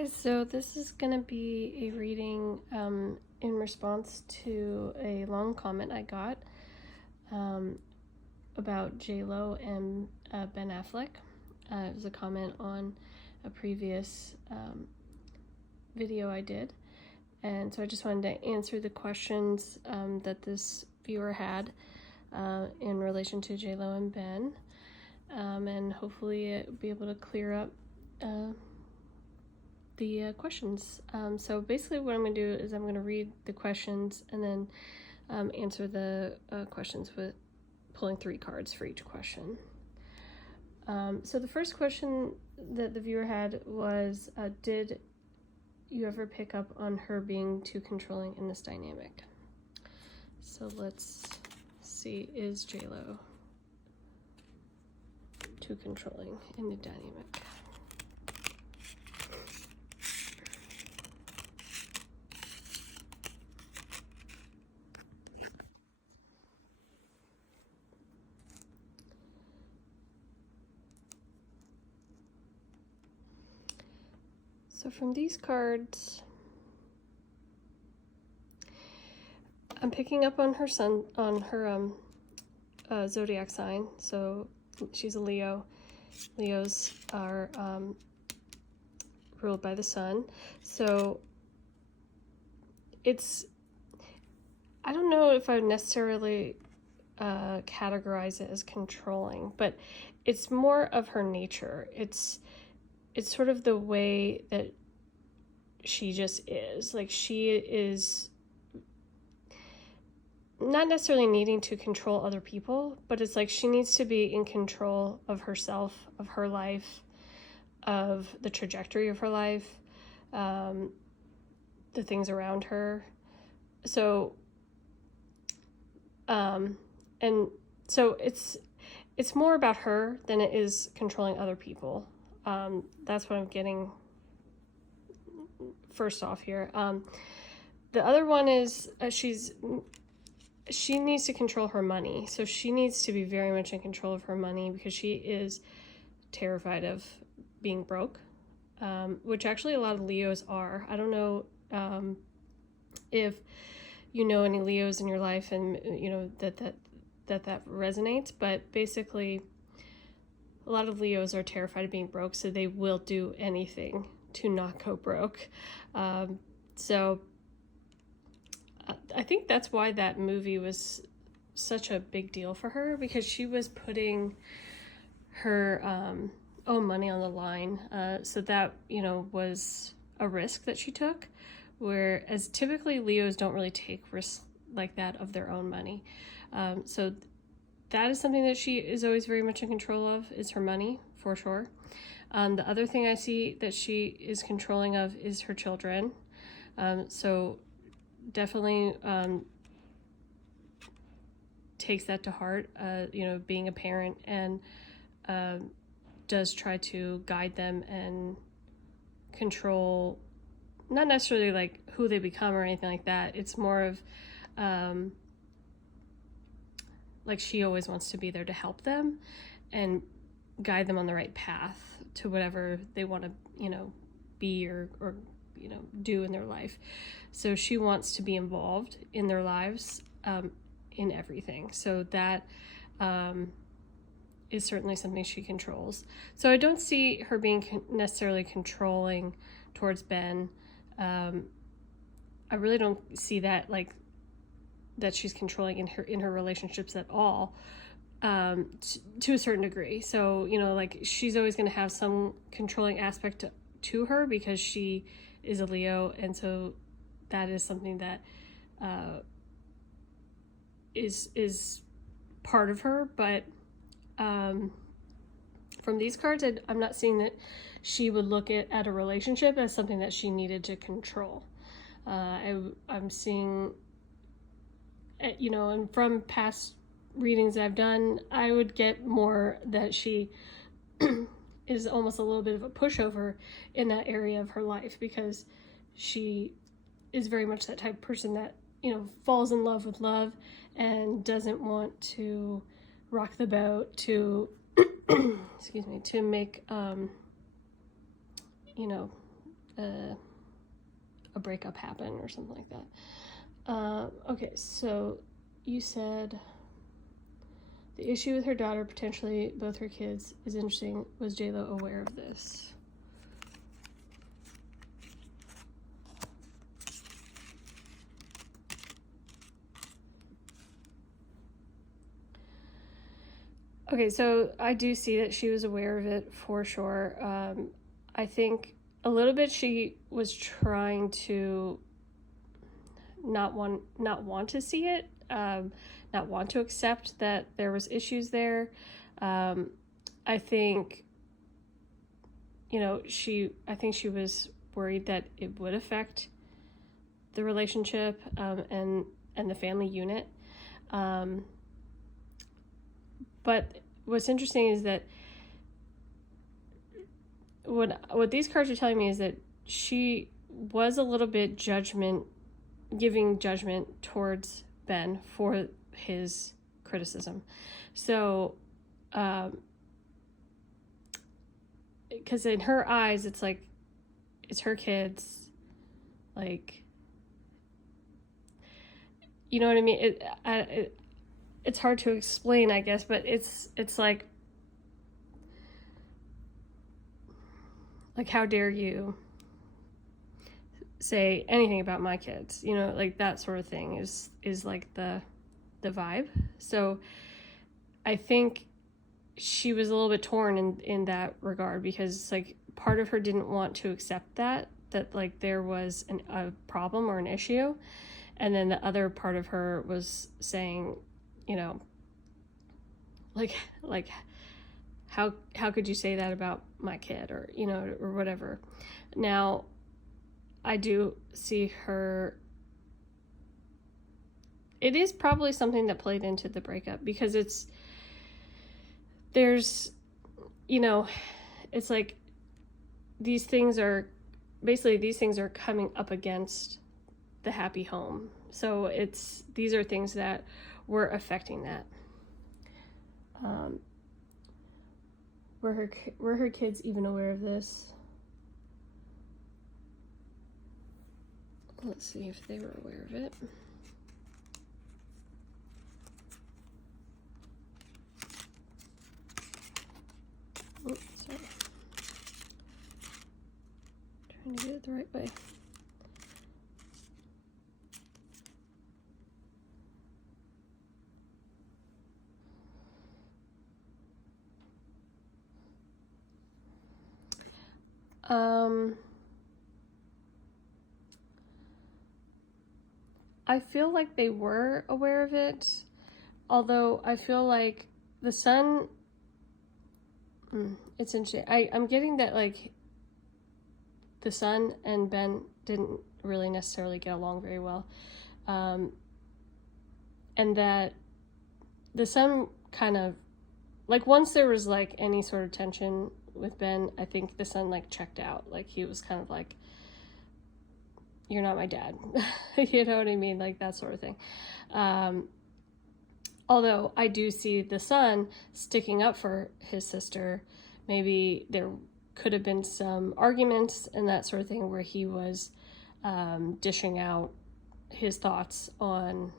guys, so this is going to be a reading in response to a long comment I got about J-Lo and Ben Affleck. It was a comment on a previous video I did, and so I just wanted to answer the questions that this viewer had in relation to J-Lo and Ben, and hopefully it will be able to clear up the questions. So basically what I'm going to do is I'm going to read the questions and then answer the questions with pulling 3 cards for each question. So the first question that the viewer had was, did you ever pick up on her being too controlling in this dynamic? So let's see, is J-Lo too controlling in the dynamic? So from these cards, I'm picking up on her sun, on her zodiac sign. So she's a Leo. Leos are ruled by the sun. So it's, I don't know if I would necessarily categorize it as controlling, but it's more of her nature. It's sort of the way that she just is. Like, she is not necessarily needing to control other people, but it's like she needs to be in control of herself, of her life, of the trajectory of her life, the things around her. So, and so it's more about her than it is controlling other people. That's what I'm getting first off here. The other one is she needs to control her money. So she needs to be very much in control of her money because she is terrified of being broke, which actually a lot of Leos are. I don't know if you know any Leos in your life and you know that resonates, but basically a lot of Leos are terrified of being broke, so they will do anything to not go broke. So I think that's why that movie was such a big deal for her, because she was putting her own money on the line. So that, you know, was a risk that she took, whereas typically Leos don't really take risks like that of their own money. So that is something that she is always very much in control of, is her money, for sure. The other thing I see that she is controlling of is her children. So definitely takes that to heart, you know, being a parent, and does try to guide them and control, not necessarily like who they become or anything like that. It's more of like she always wants to be there to help them and guide them on the right path to whatever they want to, you know, be or you know, do in their life. So she wants to be involved in their lives, in everything. So that is certainly something she controls. So I don't see her being necessarily controlling towards Ben. I really don't see that, like, that she's controlling in her relationships at all, to a certain degree. So, you know, like, she's always going to have some controlling aspect to her because she is a Leo, and so that is something that is part of her. But from these cards, I'm not seeing that she would look at a relationship as something that she needed to control. I'm seeing, you know, and from past readings I've done, I would get more that she is almost a little bit of a pushover in that area of her life, because she is very much that type of person that, you know, falls in love with love and doesn't want to rock the boat to excuse me, to make you know, a breakup happen or something like that. Okay, so you said the issue with her daughter, potentially both her kids, is interesting. Was J-Lo aware of this? Okay, so I do see that she was aware of it for sure. I think a little bit she was trying to not want to see it, not want to accept that there was issues there. I think, I think she was worried that it would affect the relationship, and the family unit. But what's interesting is that what these cards are telling me is that she was a little bit giving judgment towards Ben for his criticism. So, because in her eyes, it's like, it's her kids, like, you know what I mean? It's hard to explain, I guess, but it's like how dare you say anything about my kids, like that sort of thing is like the vibe. So I think she was a little bit torn in that regard, because like part of her didn't want to accept that like there was a problem or an issue, and then the other part of her was saying, like how could you say that about my kid, or or whatever. Now I do see her, it is probably something that played into the breakup, because there's it's like these things are coming up against the happy home. So these are things that were affecting that. Were her kids even aware of this? Let's see if they were aware of it. Oops, sorry. Trying to get it the right way. I feel like they were aware of it, although I feel like the son, it's interesting. I'm getting that like the son and Ben didn't really necessarily get along very well, and that the son kind of, like, once there was like any sort of tension with Ben, I think the son like checked out. Like he was kind of like, you're not my dad. You know what I mean? Like that sort of thing. Although I do see the son sticking up for his sister. Maybe there could have been some arguments and that sort of thing where he was dishing out his thoughts on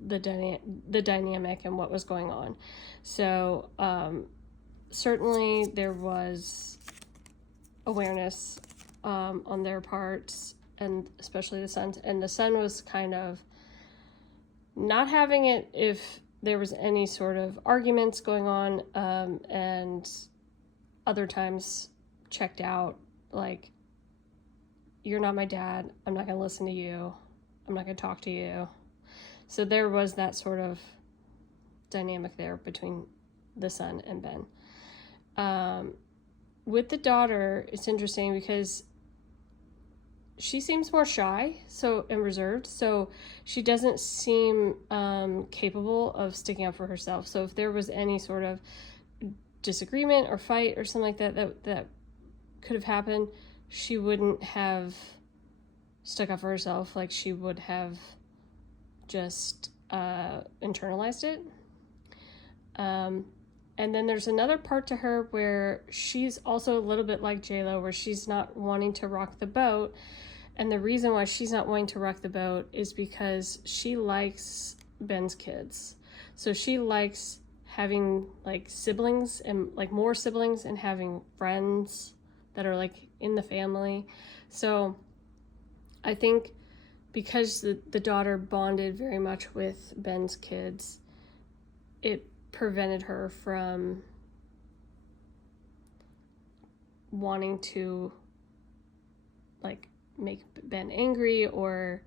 the dynamic and what was going on. So certainly there was awareness on their parts, and especially the son's. And the son was kind of not having it if there was any sort of arguments going on, and other times checked out, like, you're not my dad, I'm not going to listen to you, I'm not going to talk to you. So there was that sort of dynamic there between the son and Ben. With the daughter, it's interesting because she seems more shy and reserved, so she doesn't seem capable of sticking up for herself. So if there was any sort of disagreement or fight or something like that could have happened, she wouldn't have stuck up for herself. Like, she would have just internalized it. And then there's another part to her where she's also a little bit like J-Lo, where she's not wanting to rock the boat. And the reason why she's not wanting to rock the boat is because she likes Ben's kids. So she likes having like siblings and like more siblings and having friends that are like in the family. So I think because the daughter bonded very much with Ben's kids, it prevented her from wanting to like make Ben angry or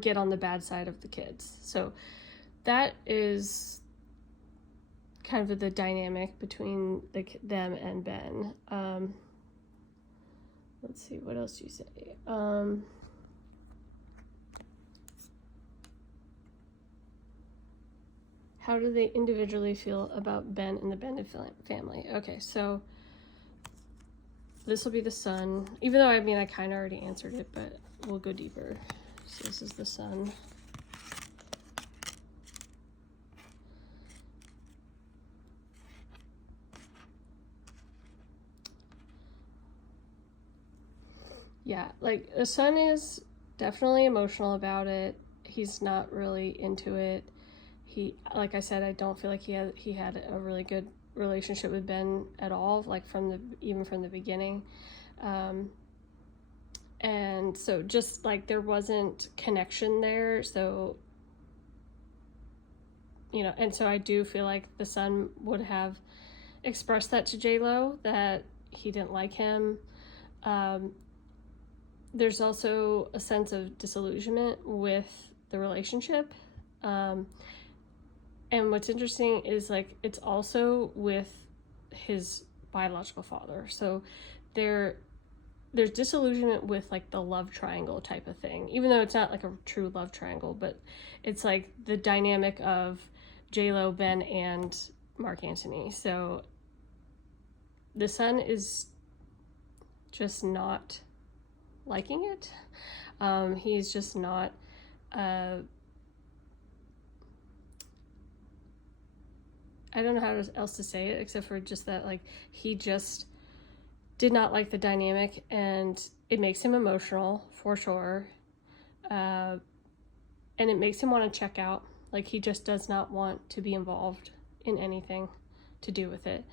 get on the bad side of the kids. So that is kind of the dynamic between them and Ben. Let's see, what else do you say? How do they individually feel about Ben and the Bennett family? Okay, so this will be the son. Even though, I mean, I kind of already answered it, but we'll go deeper. So this is the son. Yeah, like the son is definitely emotional about it. He's not really into it. He, like I said, I don't feel like he had a really good relationship with Ben at all, like even from the beginning. And so just like there wasn't connection there. So, you know, and so I do feel like the son would have expressed that to J-Lo, that he didn't like him. There's also a sense of disillusionment with the relationship. And what's interesting is like it's also with his biological father. So there's disillusionment with like the love triangle type of thing, even though it's not like a true love triangle, but it's like the dynamic of J-Lo, Ben, and Mark Antony. So the son is just not liking it. He's just not I don't know how else to say it except for just that like he just did not like the dynamic, and it makes him emotional for sure, and it makes him want to check out. Like he just does not want to be involved in anything to do with it.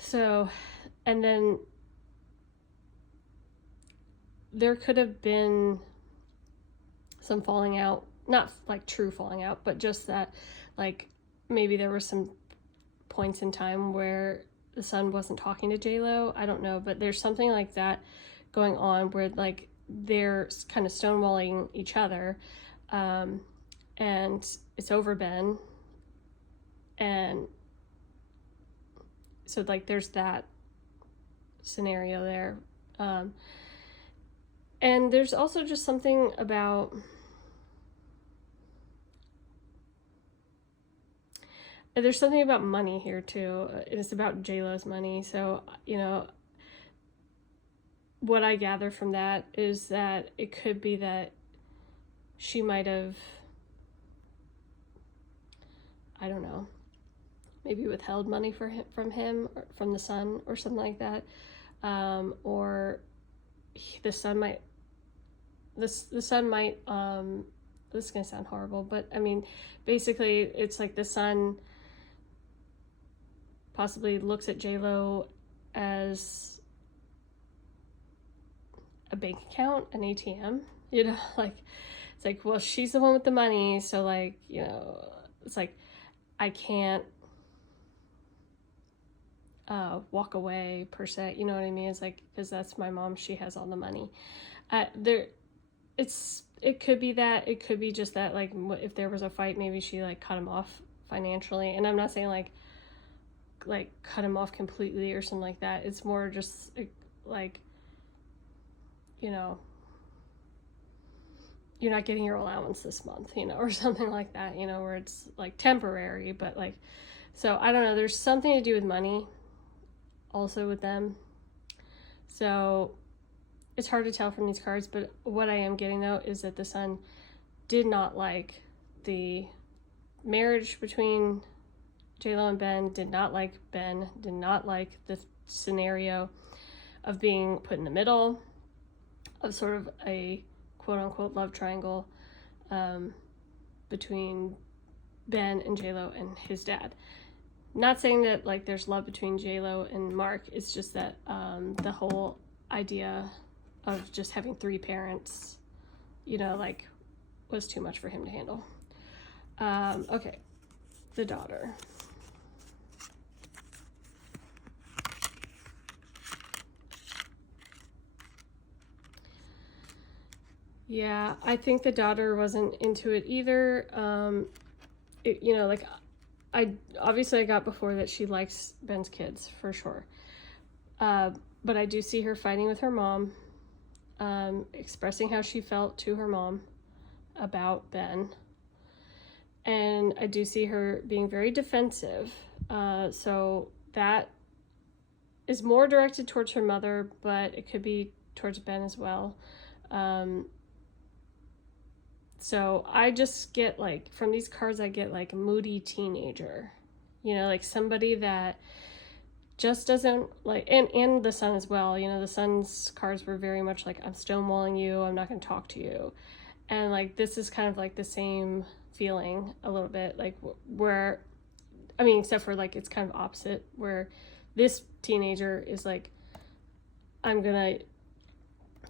So, and then there could have been some falling out, not like true falling out, but just that like maybe there were some points in time where the son wasn't talking to J-Lo. I don't know, but there's something like that going on where like they're kind of stonewalling each other, and it's over Ben, and so like there's that scenario there, and there's also just something about there's something about money here too. It's about J-Lo's money. So, you know, what I gather from that is that it could be that she might have, I don't know, maybe withheld money from him or from the son or something like that. Or the son might, the son might, this is going to sound horrible, but I mean, basically it's like the son possibly looks at J-Lo as a bank account, an ATM, you know, like, it's like, well, she's the one with the money, so like, you know, it's like, I can't walk away per se, you know what I mean? It's like, because that's my mom, she has all the money. It could be that, it could be just that, like, if there was a fight, maybe she like cut him off financially, and I'm not saying like cut him off completely or something like that. It's more just like, you know, you're not getting your allowance this month, you know, or something like that, you know, where it's like temporary, but like, so I don't know, there's something to do with money also with them. So it's hard to tell from these cards, but what I am getting though is that the son did not like the marriage between J-Lo and Ben, did not like Ben, did not like the scenario of being put in the middle of sort of a quote-unquote love triangle between Ben and J-Lo and his dad. Not saying that like there's love between J-Lo and Mark, it's just that the whole idea of just having 3 parents, you know, like, was too much for him to handle. Okay, the daughter. Yeah, I think the daughter wasn't into it either. You know, like, I got before that she likes Ben's kids, for sure. But I do see her fighting with her mom, expressing how she felt to her mom about Ben. And I do see her being very defensive. So that is more directed towards her mother, but it could be towards Ben as well. So I just get, like, from these cards, I get like a moody teenager, you know, like somebody that just doesn't like, and the son as well, you know, the son's cards were very much like, I'm stonewalling you, I'm not going to talk to you. And like, this is kind of like the same feeling a little bit, like where, I mean, except for like, it's kind of opposite, where this teenager is like, I'm going to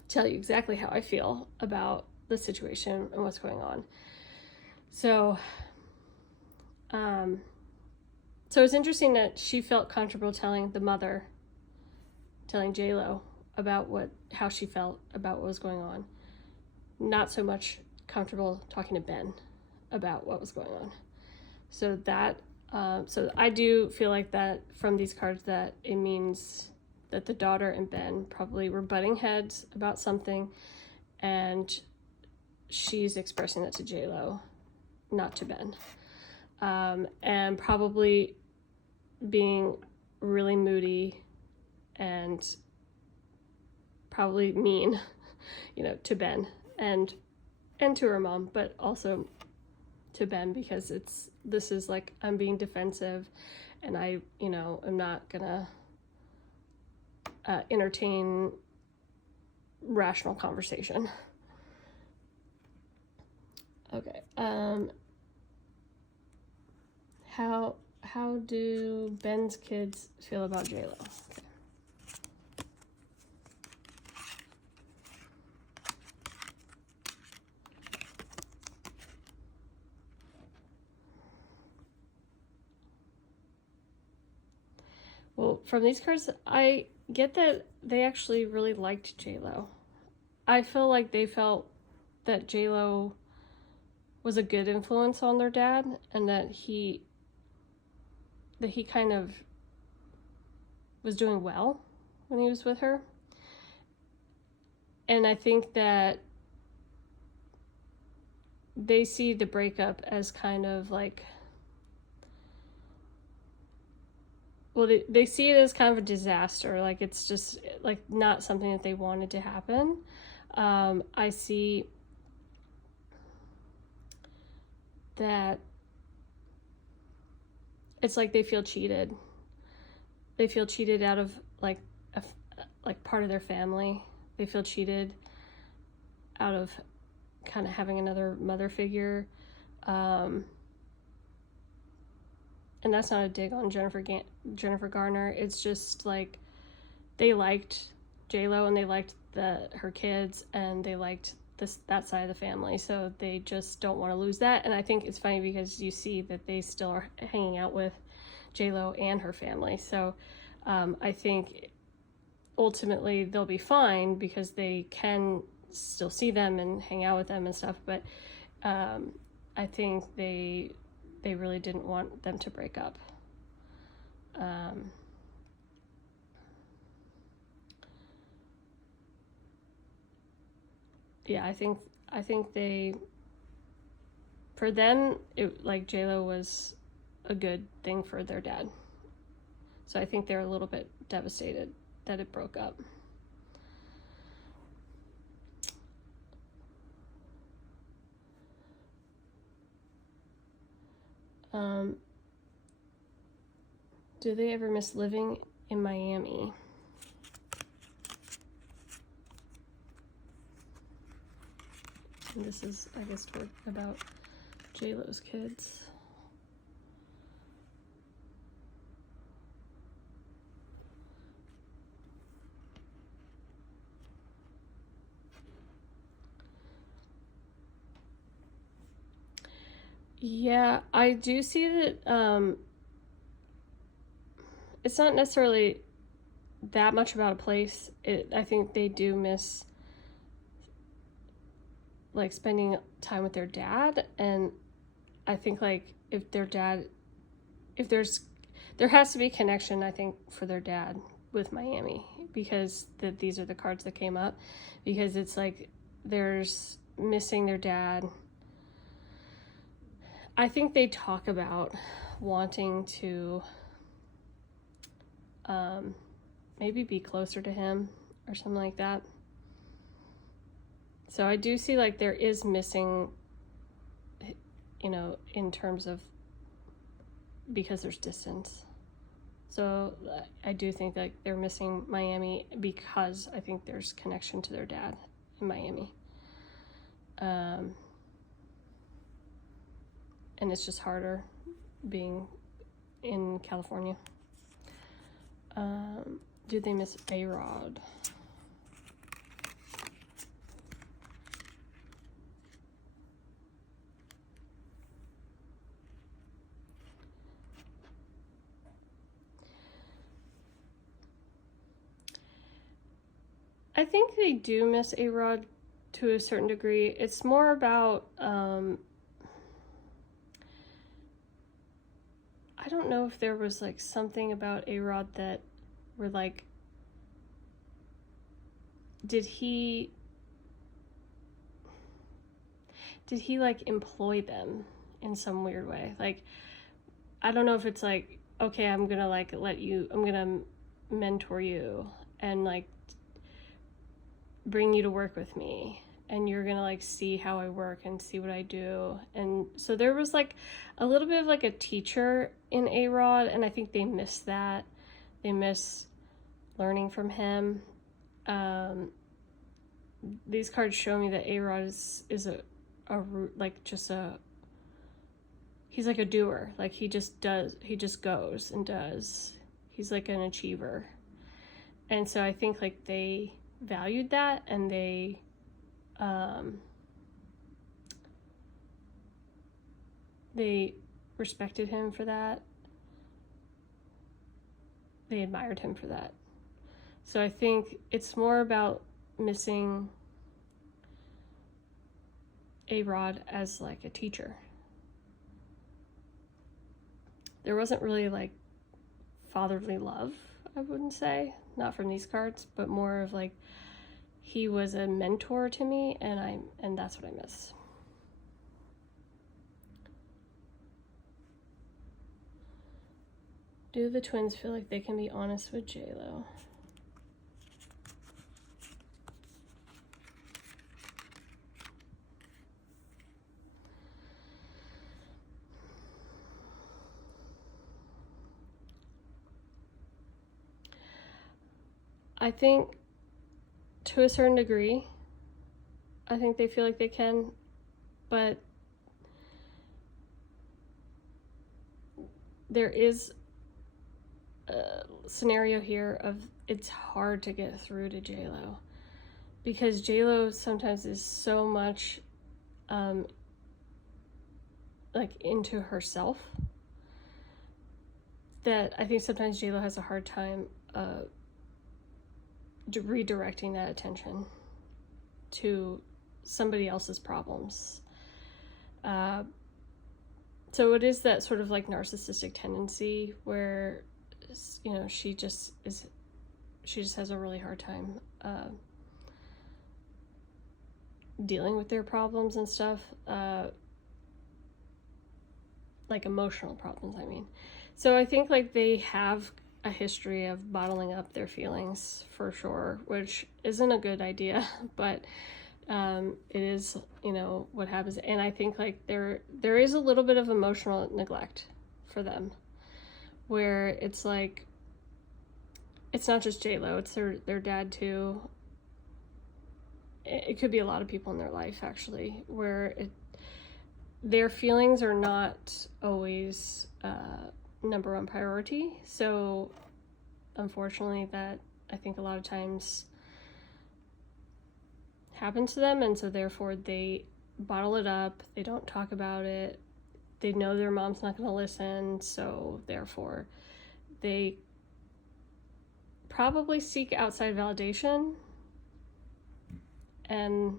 tell you exactly how I feel about the situation and what's going on. So so it's interesting that she felt comfortable telling the mother, telling J-Lo about how she felt about what was going on. Not so much comfortable talking to Ben about what was going on. So that so I do feel like that from these cards that it means that the daughter and Ben probably were butting heads about something, and she's expressing that to J-Lo, not to Ben. And probably being really moody and probably mean, you know, to Ben and to her mom, but also to Ben, because this is like, I'm being defensive and I, you know, I'm not gonna entertain rational conversation. Okay. How do Ben's kids feel about J-Lo? Okay. Well, from these cards, I get that they actually really liked J-Lo. I feel like they felt that J-Lo was a good influence on their dad, and that he kind of was doing well when he was with her. And I think that they see the breakup as kind of like, well, they see it as kind of a disaster. Like, it's just like not something that they wanted to happen. I see that it's like they feel cheated. They feel cheated out of like part of their family. They feel cheated out of kind of having another mother figure. And that's not a dig on Jennifer Garner. It's just like they liked J-Lo and they liked her kids and they liked that side of the family, so they just don't want to lose that. And I think it's funny because you see that they still are hanging out with J-Lo and her family. So I think ultimately they'll be fine because they can still see them and hang out with them and stuff. But I think they really didn't want them to break up. Yeah, I think they, for them, it, like, J-Lo was a good thing for their dad. So I think they're a little bit devastated that it broke up. Um, do they ever miss living in Miami? And this is, I guess, about J-Lo's kids. Yeah, I do see that it's not necessarily that much about a place. I think they do miss like spending time with their dad, and I think like if there has to be connection, I think, for their dad with Miami, because these are the cards that came up, because it's like there's missing their dad. I think they talk about wanting to maybe be closer to him or something like that. So I do see like there is missing, in terms of, because there's distance. So I do think that they're missing Miami because I think there's connection to their dad in Miami. And it's just harder being in California. Do they miss A-Rod? I think they do miss A-Rod to a certain degree. It's more about, I don't know if there was like something about A-Rod that were like, did he like employ them in some weird way? Like, I don't know if it's like, okay, I'm gonna like I'm gonna mentor you and like bring you to work with me, and you're gonna like see how I work and see what I do. And so there was like a little bit of like a teacher in A-Rod, and I think they miss that. They miss learning from him. These cards show me that A-Rod is he's like a doer. Like he just goes and does. He's like an achiever. And so I think like they valued that, and they respected him for that. They admired him for that. So I think it's more about missing A-Rod as like a teacher. There wasn't really like fatherly love, I wouldn't say, not from these cards, but more of like he was a mentor to me, and that's what I miss. Do the twins feel like they can be honest with J-Lo? I think to a certain degree, I think they feel like they can, but there is a scenario here of it's hard to get through to J-Lo, because J-Lo sometimes is so much like into herself that I think sometimes J-Lo has a hard time redirecting that attention to somebody else's problems. So it is that sort of like narcissistic tendency where, she just has a really hard time dealing with their problems and stuff, like emotional problems, I mean. So I think like they have a history of bottling up their feelings for sure, which isn't a good idea, but it is, what happens. And I think like there is a little bit of emotional neglect for them, where it's like, it's not just J-Lo, it's their dad too. It could be a lot of people in their life, actually, where their feelings are not always number one priority. So unfortunately, that I think a lot of times happens to them, and so therefore they bottle it up, they don't talk about it, they know their mom's not going to listen, so therefore they probably seek outside validation, and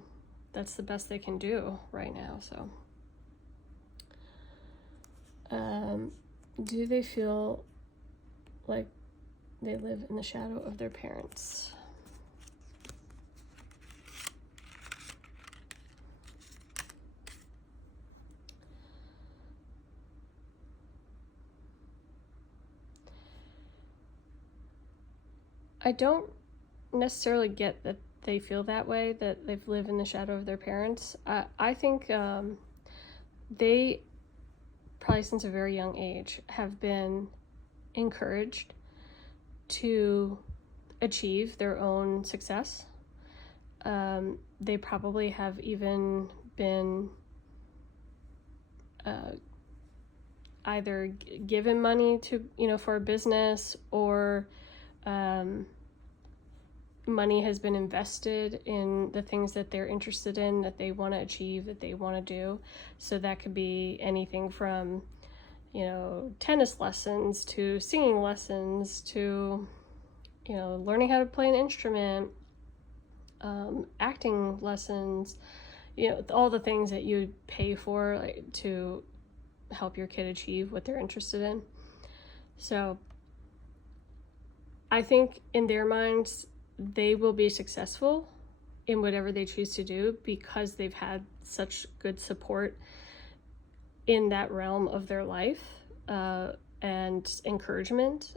that's the best they can do right now. So do they feel like they live in the shadow of their parents? I don't necessarily get that they feel that way, that they've lived in the shadow of their parents. I think they, probably since a very young age, have been encouraged to achieve their own success. They probably have even been either given money to, for a business, or money has been invested in the things that they're interested in, that they want to achieve, that they want to do. So that could be anything from, tennis lessons to singing lessons to, learning how to play an instrument, acting lessons, all the things that you pay for, like, to help your kid achieve what they're interested in. So I think in their minds, they will be successful in whatever they choose to do because they've had such good support in that realm of their life, and encouragement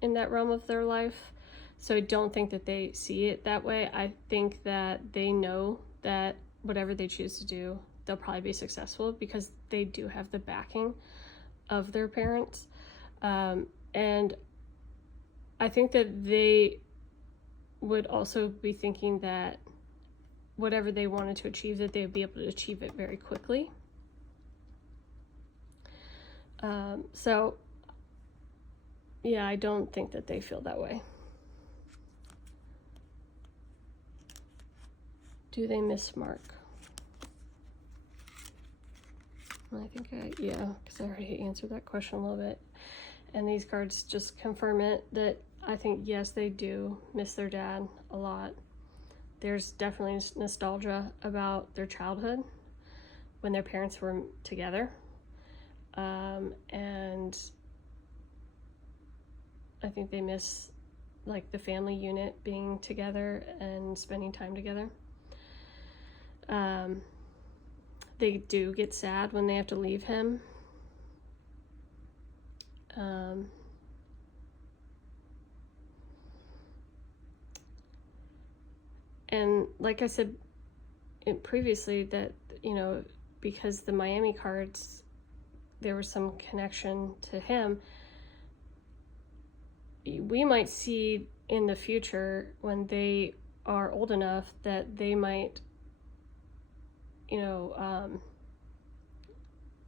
in that realm of their life. So I don't think that they see it that way. I think that they know that whatever they choose to do, they'll probably be successful because they do have the backing of their parents. And I think that they would also be thinking that whatever they wanted to achieve, that they would be able to achieve it very quickly. So yeah, I don't think that they feel that way. Do they miss Mark? I think because I already answered that question a little bit. And these cards just confirm it, that I think, yes, they do miss their dad a lot. There's definitely nostalgia about their childhood when their parents were together. And I think they miss, like, the family unit being together and spending time together. They do get sad when they have to leave him. And like I said previously, that, because the Miami cards, there was some connection to him, we might see in the future, when they are old enough, that they might,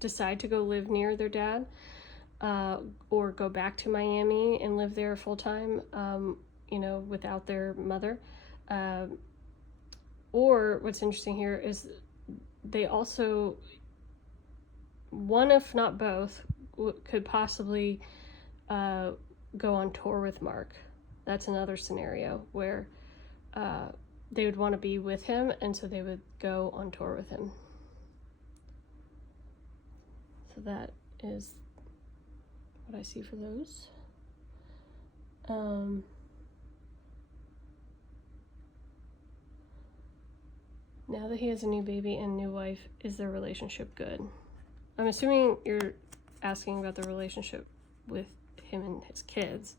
decide to go live near their dad, or go back to Miami and live there full time, without their mother. Or what's interesting here is they also, one if not both, could possibly go on tour with Mark. That's another scenario where they would want to be with him, and so they would go on tour with him. So that is what I see for those. Now that he has a new baby and new wife, is their relationship good? I'm assuming you're asking about the relationship with him and his kids.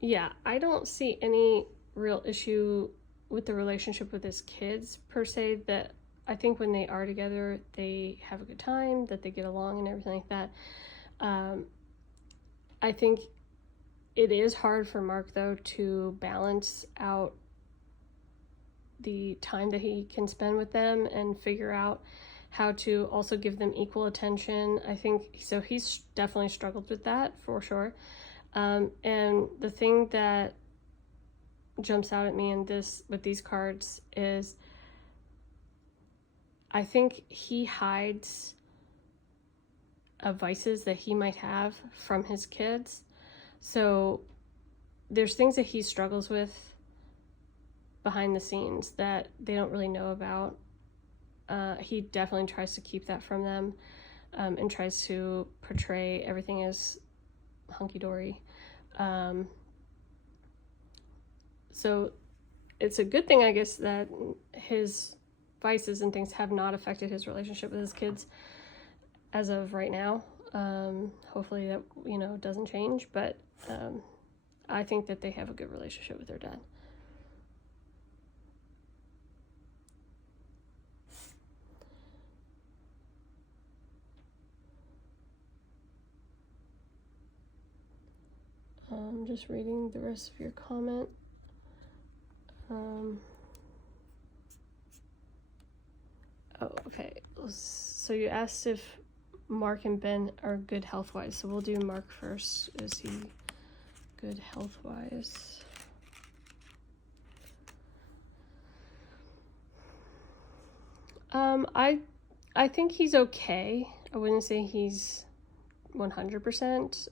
Yeah, I don't see any real issue with the relationship with his kids per se. That I think when they are together, they have a good time, that they get along and everything like that. I think it is hard for Mark, though, to balance out the time that he can spend with them and figure out how to also give them equal attention. I think so. He's definitely struggled with that for sure. And the thing that jumps out at me in this with these cards is I think he hides vices that he might have from his kids. So there's things that he struggles with behind the scenes that they don't really know about. He definitely tries to keep that from them, and tries to portray everything as hunky-dory. So it's a good thing, I guess, that his vices and things have not affected his relationship with his kids as of right now. Hopefully that, doesn't change, but I think that they have a good relationship with their dad. I'm just reading the rest of your comment. Oh, okay. So you asked if Mark and Ben are good health-wise. So we'll do Mark first. Is he good health-wise? I think he's okay. I wouldn't say he's 100%.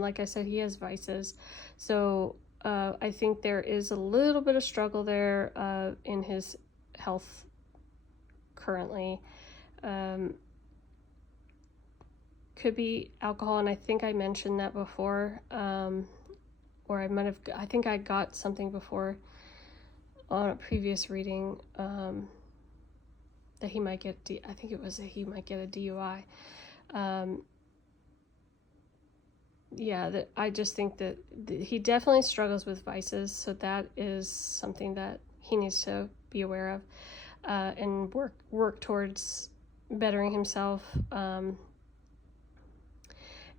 Like I said, he has vices. So I think there is a little bit of struggle there in his health currently. Could be alcohol, and I think I mentioned that before, or I think I got something before on a previous reading, that he might get, I think it was that he might get a DUI. I just think that he definitely struggles with vices, so that is something that he needs to be aware of, and work towards bettering himself. And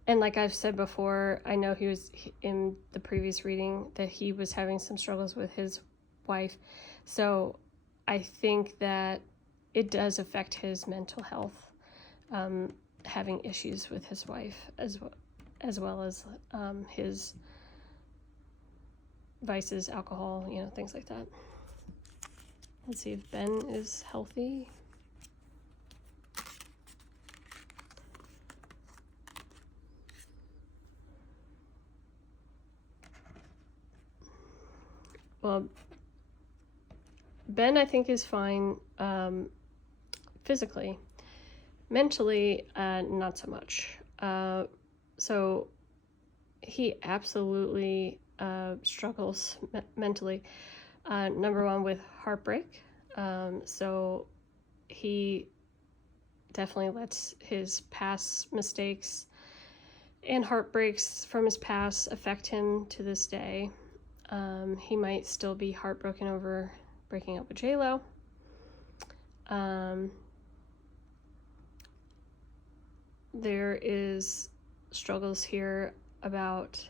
like I've said before, I know he was in the previous reading that he was having some struggles with his wife, so I think that it does affect his mental health, having issues with his wife as well as his vices, alcohol, things like that. Let's see if Ben is healthy. Well, Ben, I think, is fine physically. Mentally, not so much. So he absolutely struggles mentally. Number one, with heartbreak. So he definitely lets his past mistakes and heartbreaks from his past affect him to this day. He might still be heartbroken over breaking up with J-Lo. There is struggles here about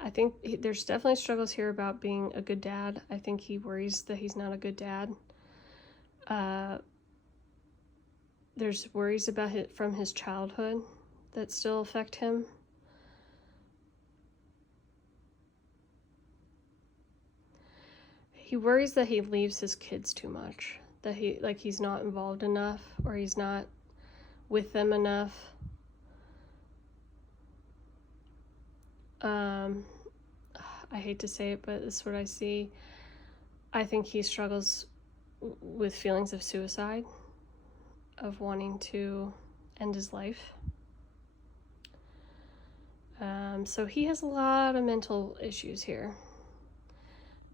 I think there's definitely struggles here about being a good dad. I think he worries that he's not a good dad. There's worries about from his childhood that still affect him. He worries that he leaves his kids too much, that he's not involved enough, or he's not with them enough. I hate to say it, but this is what I see. I think he struggles with feelings of suicide, of wanting to end his life. So he has a lot of mental issues here,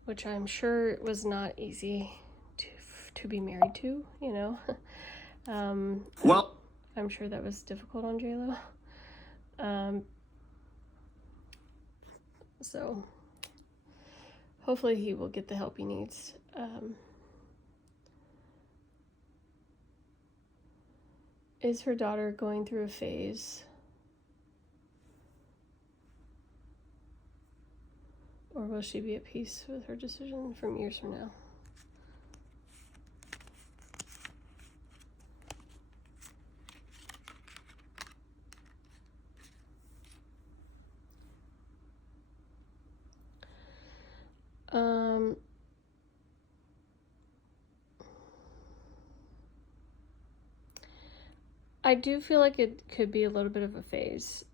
which I'm sure was not easy to be married to, Well, I'm sure that was difficult on J-Lo. So hopefully he will get the help he needs. Is her daughter going through a phase? Or will she be at peace with her decision from years from now? I do feel like it could be a little bit of a phase.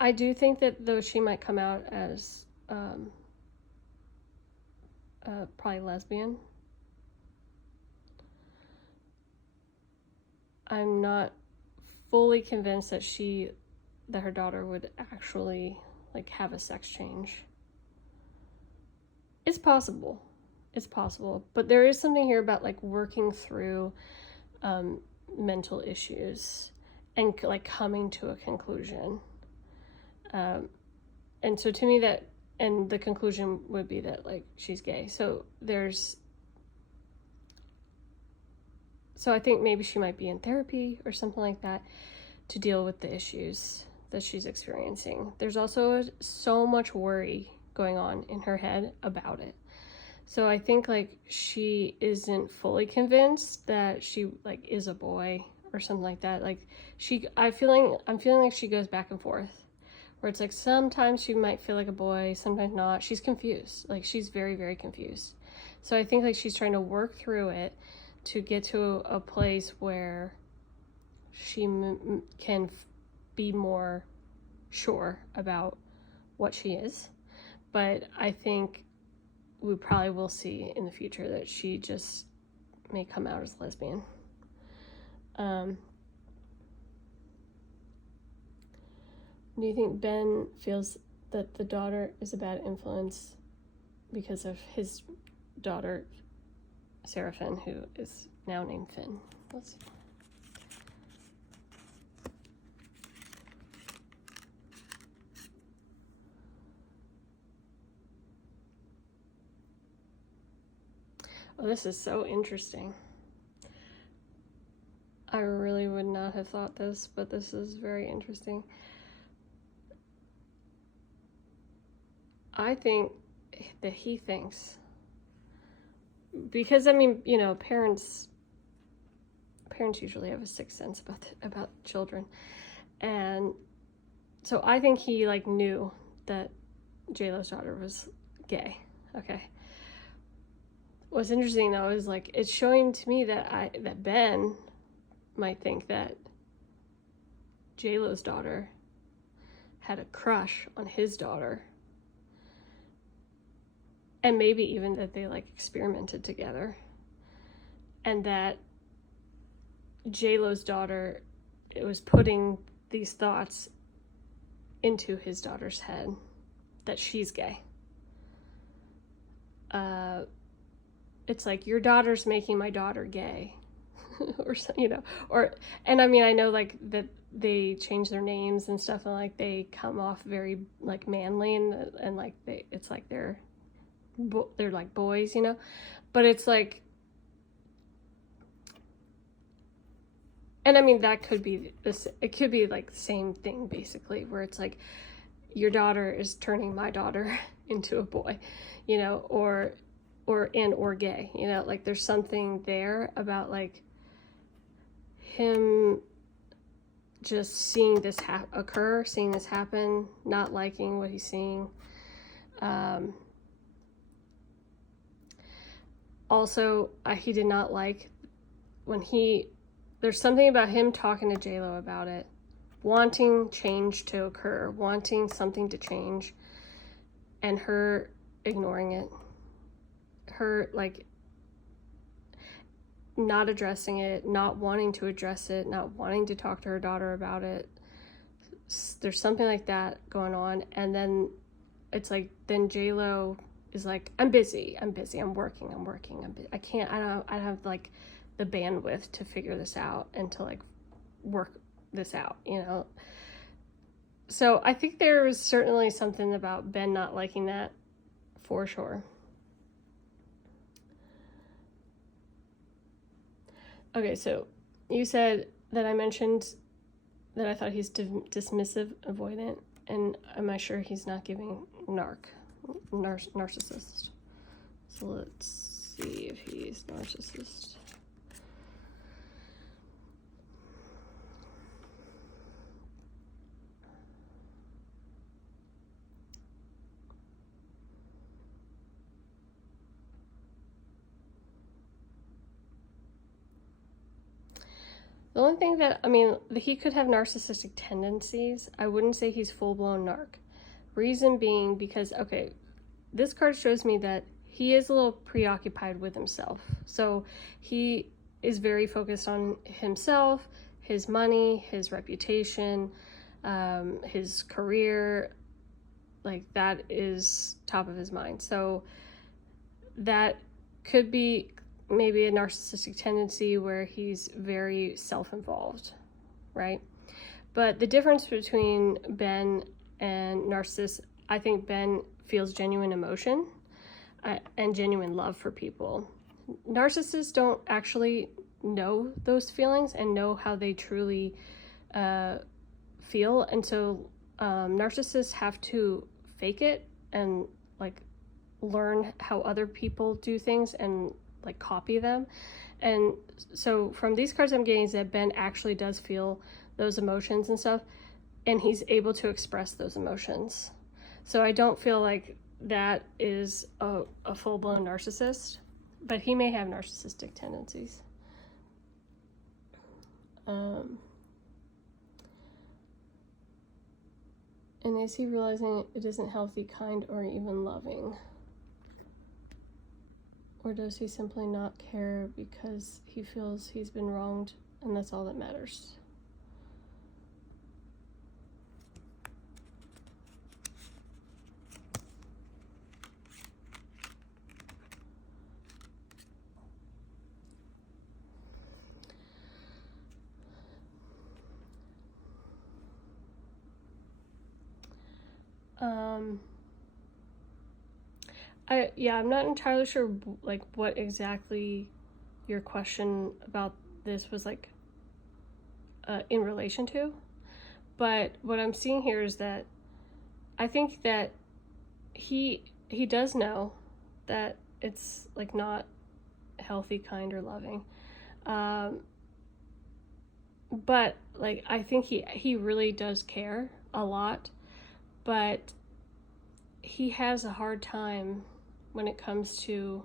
I do think that though she might come out as probably lesbian. I'm not fully convinced that her daughter would actually like have a sex change. It's possible, but there is something here about like working through mental issues and like coming to a conclusion. And so to me and the conclusion would be that like she's gay. So I think maybe she might be in therapy or something like that to deal with the issues that she's experiencing. There's also so much worry going on in her head about it. So I think like she isn't fully convinced that she like is a boy or something like that. Like I'm feeling like she goes back and forth, where it's like sometimes she might feel like a boy, sometimes not. She's confused. Like she's very, very confused. So I think like she's trying to work through it to get to a place where she can be more sure about what she is. But I think we probably will see in the future that she just may come out as lesbian. Do you think Ben feels that the daughter is a bad influence because of his daughter, Sarah Finn, who is now named Finn? Let's see. Oh, this is so interesting. I really would not have thought this, but this is very interesting. I think that he thinks, because I mean, you know, parents usually have a sixth sense about children, and so I think he like knew that J-Lo's daughter was gay. Okay. What's interesting though is like it's showing to me that Ben might think that J-Lo's daughter had a crush on his daughter, and maybe even that they like experimented together, and that J-Lo's daughter was putting these thoughts into his daughter's head that she's gay. It's like, your daughter's making my daughter gay. Or, you know, and I mean, I know like that they change their names and stuff, and like they come off very like manly, and like it's like they're like boys, you know, but it's like, and I mean, that could be this, it could be like the same thing basically, where it's like, your daughter is turning my daughter into a boy, you know, or gay, you know, like there's something there about like him just seeing this occur, seeing this happen, not liking what he's seeing. Also, he did not like when there's something about him talking to J-Lo about it, wanting change to occur, wanting something to change, and her ignoring it. Her like not addressing it, not wanting to address it, not wanting to talk to her daughter about it. There's something like that going on. And then it's like, then J-Lo is like, I'm busy, I'm working, I can't, I don't have like the bandwidth to figure this out and to like work this out, you know? So I think there was certainly something about Ben not liking that, for sure. Okay, so you said that I mentioned that I thought he's dismissive, avoidant, and am I sure he's not giving narcissist? So let's see if he's narcissist. The only thing that, I mean, he could have narcissistic tendencies. I wouldn't say he's full-blown narc. Reason being because, okay, this card shows me that he is a little preoccupied with himself. So he is very focused on himself, his money, his reputation, his career. Like, that is top of his mind. So that could be maybe a narcissistic tendency where he's very self-involved, right? But the difference between Ben and narcissist, I think Ben feels genuine emotion and genuine love for people. Narcissists don't actually know those feelings and know how they truly feel, and so narcissists have to fake it and like learn how other people do things and like copy them. And so from these cards I'm getting is that Ben actually does feel those emotions and stuff, and he's able to express those emotions. So I don't feel like that is a full-blown narcissist, but he may have narcissistic tendencies. And is he realizing it isn't healthy, kind, or even loving? Or does he simply not care because he feels he's been wronged and that's all that matters? I'm not entirely sure like what exactly your question about this was like in relation to, but what I'm seeing here is that I think that he does know that it's like not healthy, kind, or loving, but like I think he really does care a lot, but he has a hard time when it comes to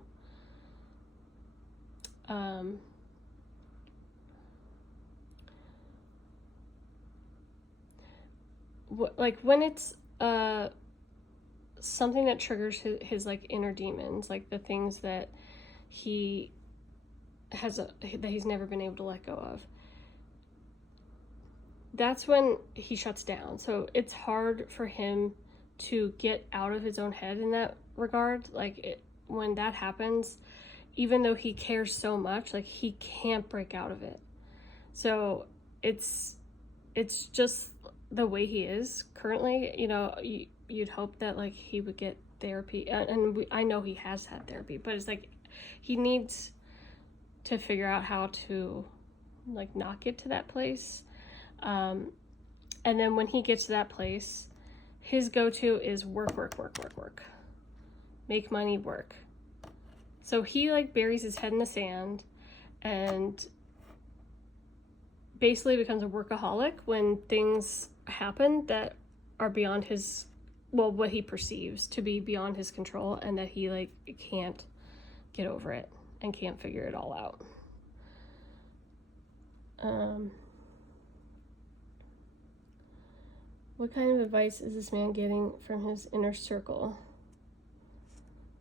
like when it's something that triggers his like inner demons, like the things that he has that he's never been able to let go of. That's when he shuts down. So it's hard for him to get out of his own head in that regard. Like when that happens, even though he cares so much, like he can't break out of it. So it's just the way he is currently. You know, you'd hope that like he would get therapy, and I know he has had therapy, but it's like he needs to figure out how to like not get to that place. And then when he gets to that place, his go-to is work. Make money, work. So he like buries his head in the sand and basically becomes a workaholic when things happen that are beyond his, well, what he perceives to be beyond his control, and that he like can't get over it and can't figure it all out. What kind of advice is this man getting from his inner circle?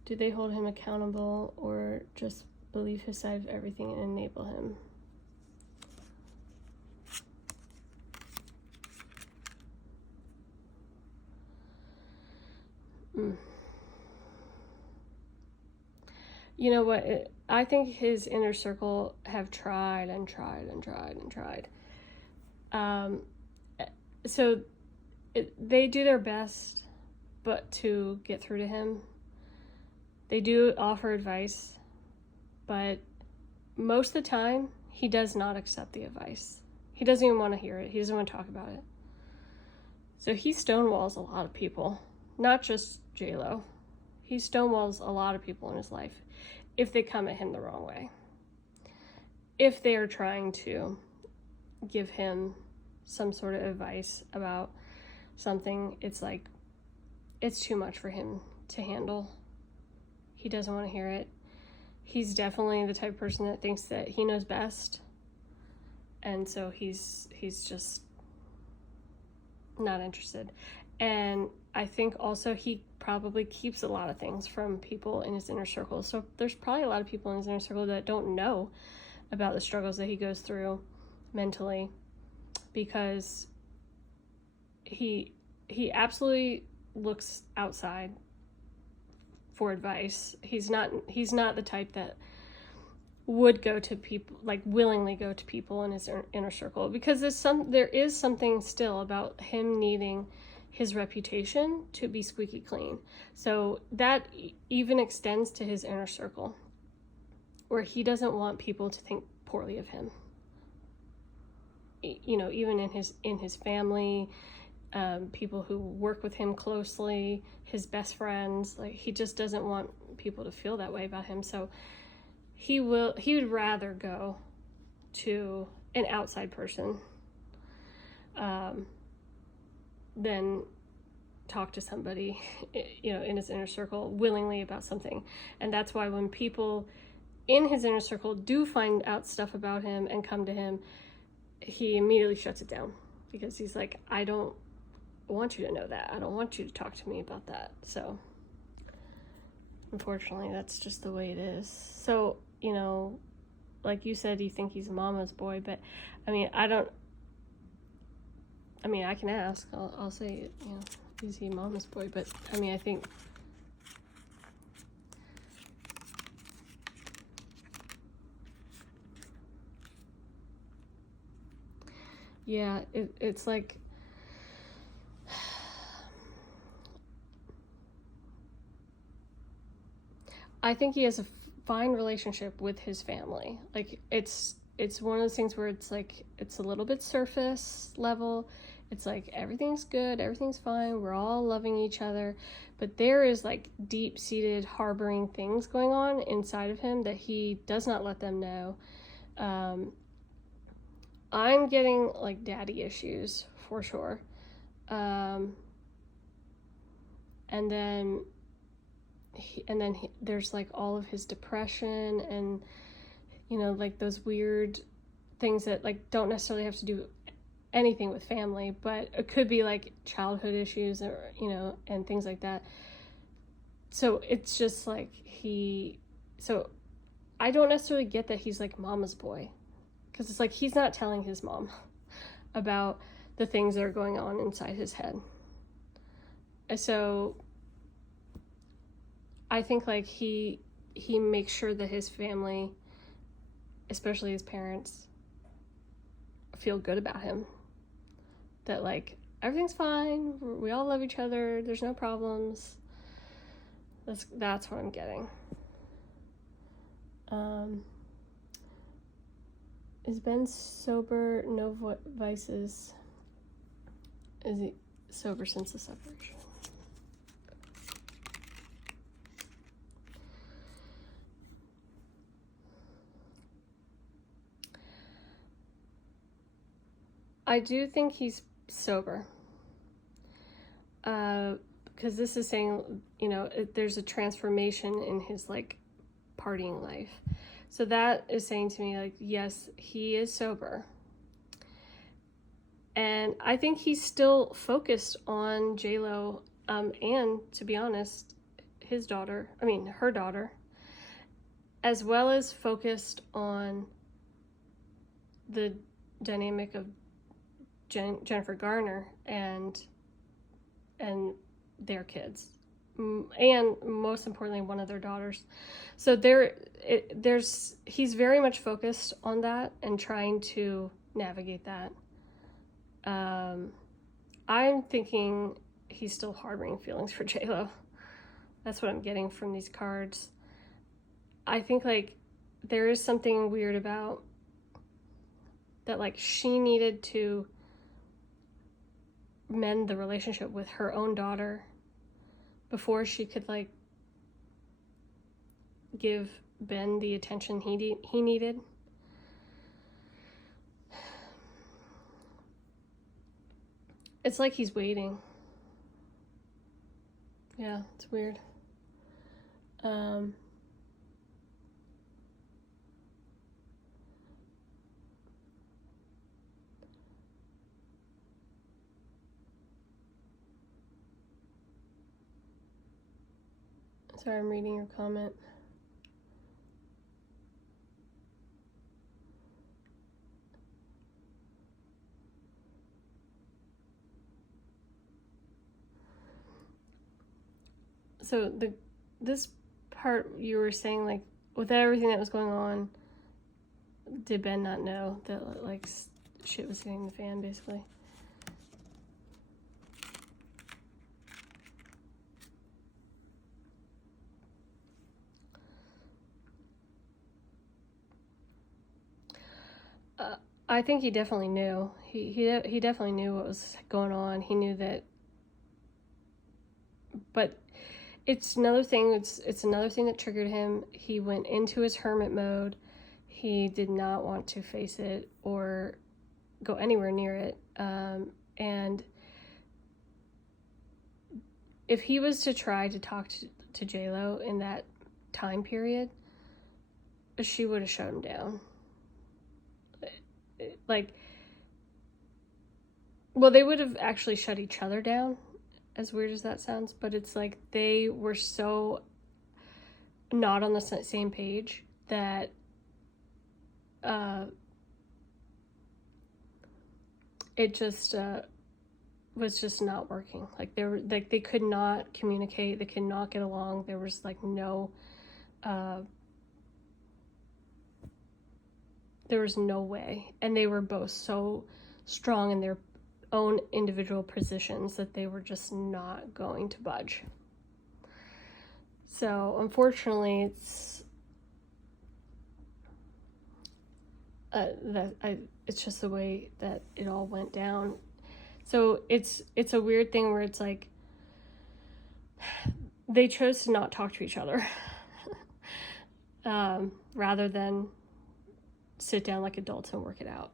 Do they hold him accountable or just believe his side of everything and enable him? you know what? I think his inner circle have tried and tried and tried and tried. So they do their best, but to get through to him. They do offer advice, but most of the time, he does not accept the advice. He doesn't even want to hear it. He doesn't want to talk about it. So he stonewalls a lot of people, not just J-Lo. He stonewalls a lot of people in his life if they come at him the wrong way. If they are trying to give him some sort of advice about something, it's like, it's too much for him to handle. He doesn't want to hear it. He's definitely the type of person that thinks that he knows best. And so he's just not interested. And I think also he probably keeps a lot of things from people in his inner circle. So there's probably a lot of people in his inner circle that don't know about the struggles that he goes through mentally, because he absolutely looks outside for advice. He's not the type that would go to people, like willingly go to people in his inner circle, because there is something still about him needing his reputation to be squeaky clean. So that even extends to his inner circle, where he doesn't want people to think poorly of him. You know, even in his family, people who work with him closely, his best friends, like he just doesn't want people to feel that way about him. So he would rather go to an outside person than talk to somebody, you know, in his inner circle willingly about something. And that's why when people in his inner circle do find out stuff about him and come to him, he immediately shuts it down, because he's like, I don't want you to know that. I don't want you to talk to me about that. So unfortunately, that's just the way it is. So, you know, like you said, you think he's mama's boy, but I mean, I can ask. I'll say, you know, is he mama's boy? But I mean, I think yeah, it's like I think he has a fine relationship with his family. Like it's one of those things where it's like it's a little bit surface level. It's like everything's good, everything's fine, we're all loving each other, but there is like deep-seated harboring things going on inside of him that he does not let them know. I'm getting like daddy issues for sure. And then there's like all of his depression and, you know, like those weird things that like don't necessarily have to do anything with family, but it could be like childhood issues or, you know, and things like that. So it's just like so I don't necessarily get that he's like mama's boy, because it's like he's not telling his mom about the things that are going on inside his head. And so I think like he makes sure that his family, especially his parents, feel good about him. That like everything's fine, we all love each other, there's no problems. That's what I'm getting. Is Ben sober? No vices. Is he sober since the separation? I do think he's sober. Because this is saying, you know, there's a transformation in his like partying life. So that is saying to me, like, yes, he is sober. And I think he's still focused on J-Lo, and to be honest, her daughter, as well as focused on the dynamic of Jennifer Garner and their kids, and most importantly, one of their daughters. So he's very much focused on that and trying to navigate that. I'm thinking he's still harboring feelings for J-Lo. That's what I'm getting from these cards. I think, like, there is something weird about that, like, she needed to mend the relationship with her own daughter before she could, like, give Ben the attention he needed. It's like he's waiting. Yeah, it's weird. Sorry, I'm reading your comment. So this part you were saying, like, with everything that was going on, did Ben not know that, like, shit was hitting the fan, basically? I think he definitely knew. He definitely knew what was going on. He knew that. But it's another thing. It's another thing that triggered him. He went into his hermit mode. He did not want to face it or go anywhere near it. And if he was to try to talk to J-Lo in that time period, she would have shut him down. Like, well, they would have actually shut each other down, as weird as that sounds, but it's like they were so not on the same page that it just was just not working. Like, they could not communicate, they could not get along. There was like no there was no way. And they were both so strong in their own individual positions that they were just not going to budge. So unfortunately, it's just the way that it all went down. So it's a weird thing where it's like they chose to not talk to each other rather than sit down like adults and work it out.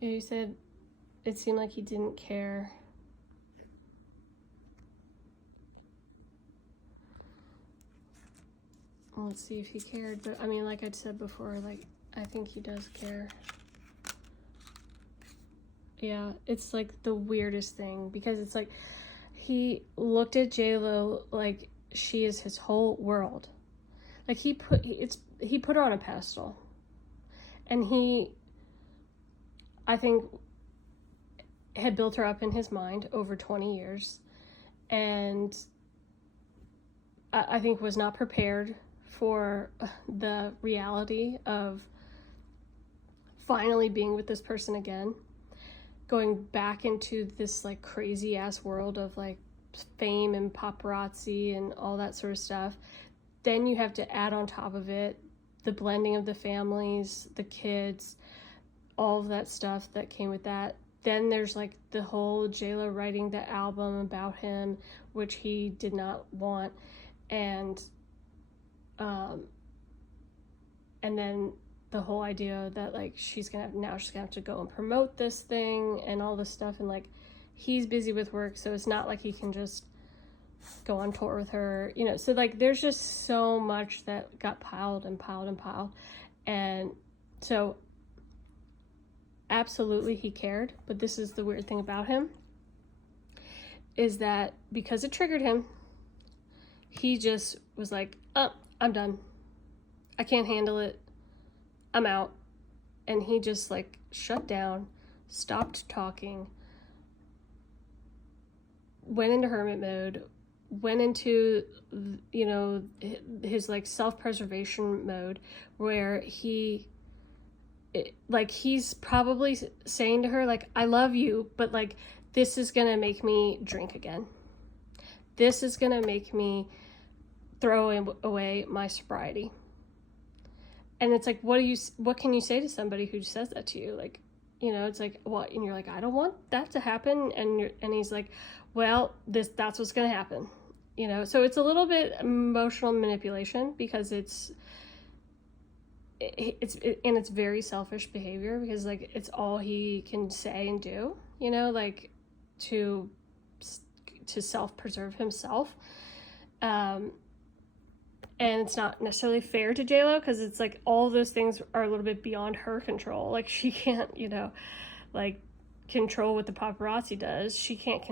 You said it seemed like he didn't care. Let's see if he cared. But I mean, like I said before, like, I think he does care. Yeah, it's like the weirdest thing because it's like he looked at J-Lo like she is his whole world. Like he put her on a pedestal. And I think, had built her up in his mind over 20 years. And I think was not prepared for the reality of finally being with this person again, going back into this like crazy ass world of like fame and paparazzi and all that sort of stuff. Then you have to add on top of it the blending of the families, the kids, all of that stuff that came with that. Then there's like the whole J-Lo writing the album about him, which he did not want. And then the whole idea that like she's gonna have to go and promote this thing and all this stuff, and like he's busy with work, so it's not like he can just go on tour with her, you know. So like there's just so much that got piled and piled and piled. And so absolutely he cared, but this is the weird thing about him, is that because it triggered him, he just was like, oh, I'm done. I can't handle it. I'm out. And he just like shut down, stopped talking, went into hermit mode, went into, you know, his like self-preservation mode, where he's probably saying to her, like, I love you, but like, this is gonna make me drink again. This is gonna make me throw away my sobriety. And it's like, what can you say to somebody who says that to you? Like, you know, it's like, what? And you're like, I don't want that to happen. And he's like, well, that's what's going to happen. You know, so it's a little bit emotional manipulation, because it's very selfish behavior, because like, it's all he can say and do, you know, like to self-preserve himself. And it's not necessarily fair to JLo, because it's like all those things are a little bit beyond her control. Like, she can't, you know, like control what the paparazzi does. She can't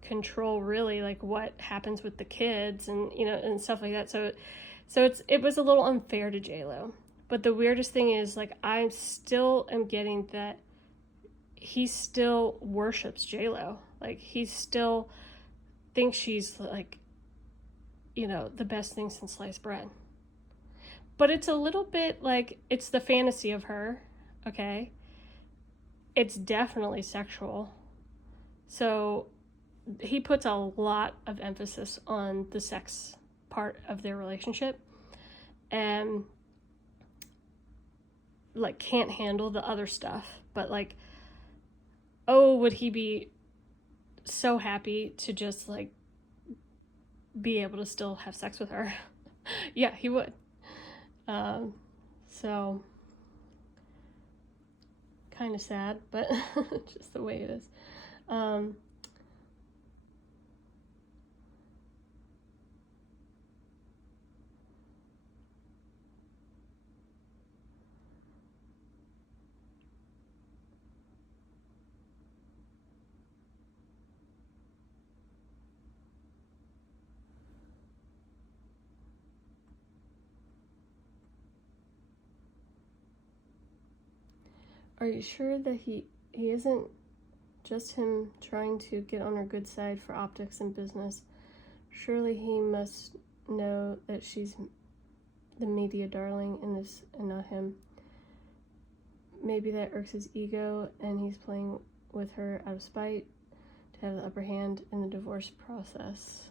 control really like what happens with the kids and, you know, and stuff like that. So it was a little unfair to JLo. But the weirdest thing is, like, I still am getting that he still worships JLo. Like, he still thinks she's like, you know, the best thing since sliced bread. But it's a little bit like, it's the fantasy of her, okay? It's definitely sexual. So he puts a lot of emphasis on the sex part of their relationship, and like can't handle the other stuff. But like, oh, would he be so happy to just like be able to still have sex with her? Yeah, he would. So kind of sad, but just the way it is. Are you sure that he isn't just him trying to get on her good side for optics and business? Surely he must know that she's the media darling in this and not him. Maybe that irks his ego, and he's playing with her out of spite to have the upper hand in the divorce process.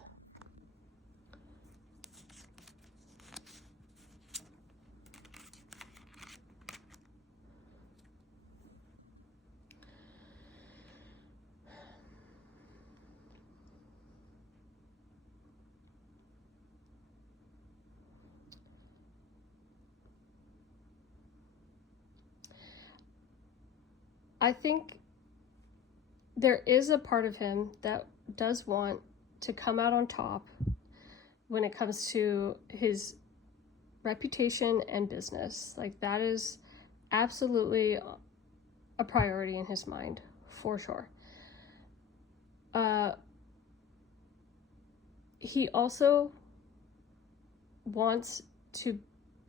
I think there is a part of him that does want to come out on top when it comes to his reputation and business. Like, that is absolutely a priority in his mind, for sure. He also wants to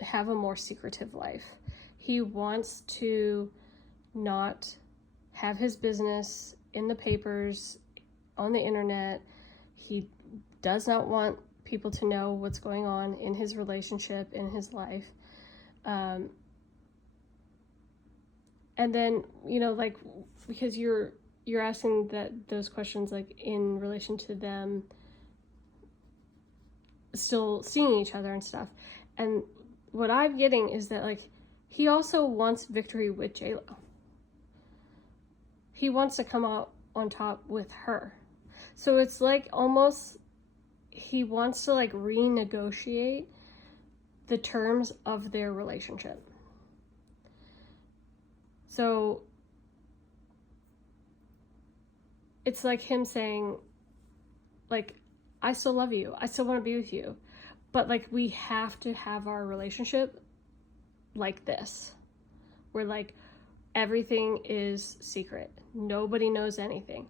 have a more secretive life. He wants to not have his business in the papers, on the internet. He does not want people to know what's going on in his relationship, in his life. And then, you know, like, because you're asking those questions like in relation to them still seeing each other and stuff. And what I'm getting is that, like, he also wants victory with JLo. He wants to come out on top with her. So it's like almost he wants to like renegotiate the terms of their relationship. So it's like him saying, like, I still love you. I still want to be with you. But like, we have to have our relationship like this. We're like, everything is secret. Nobody knows anything.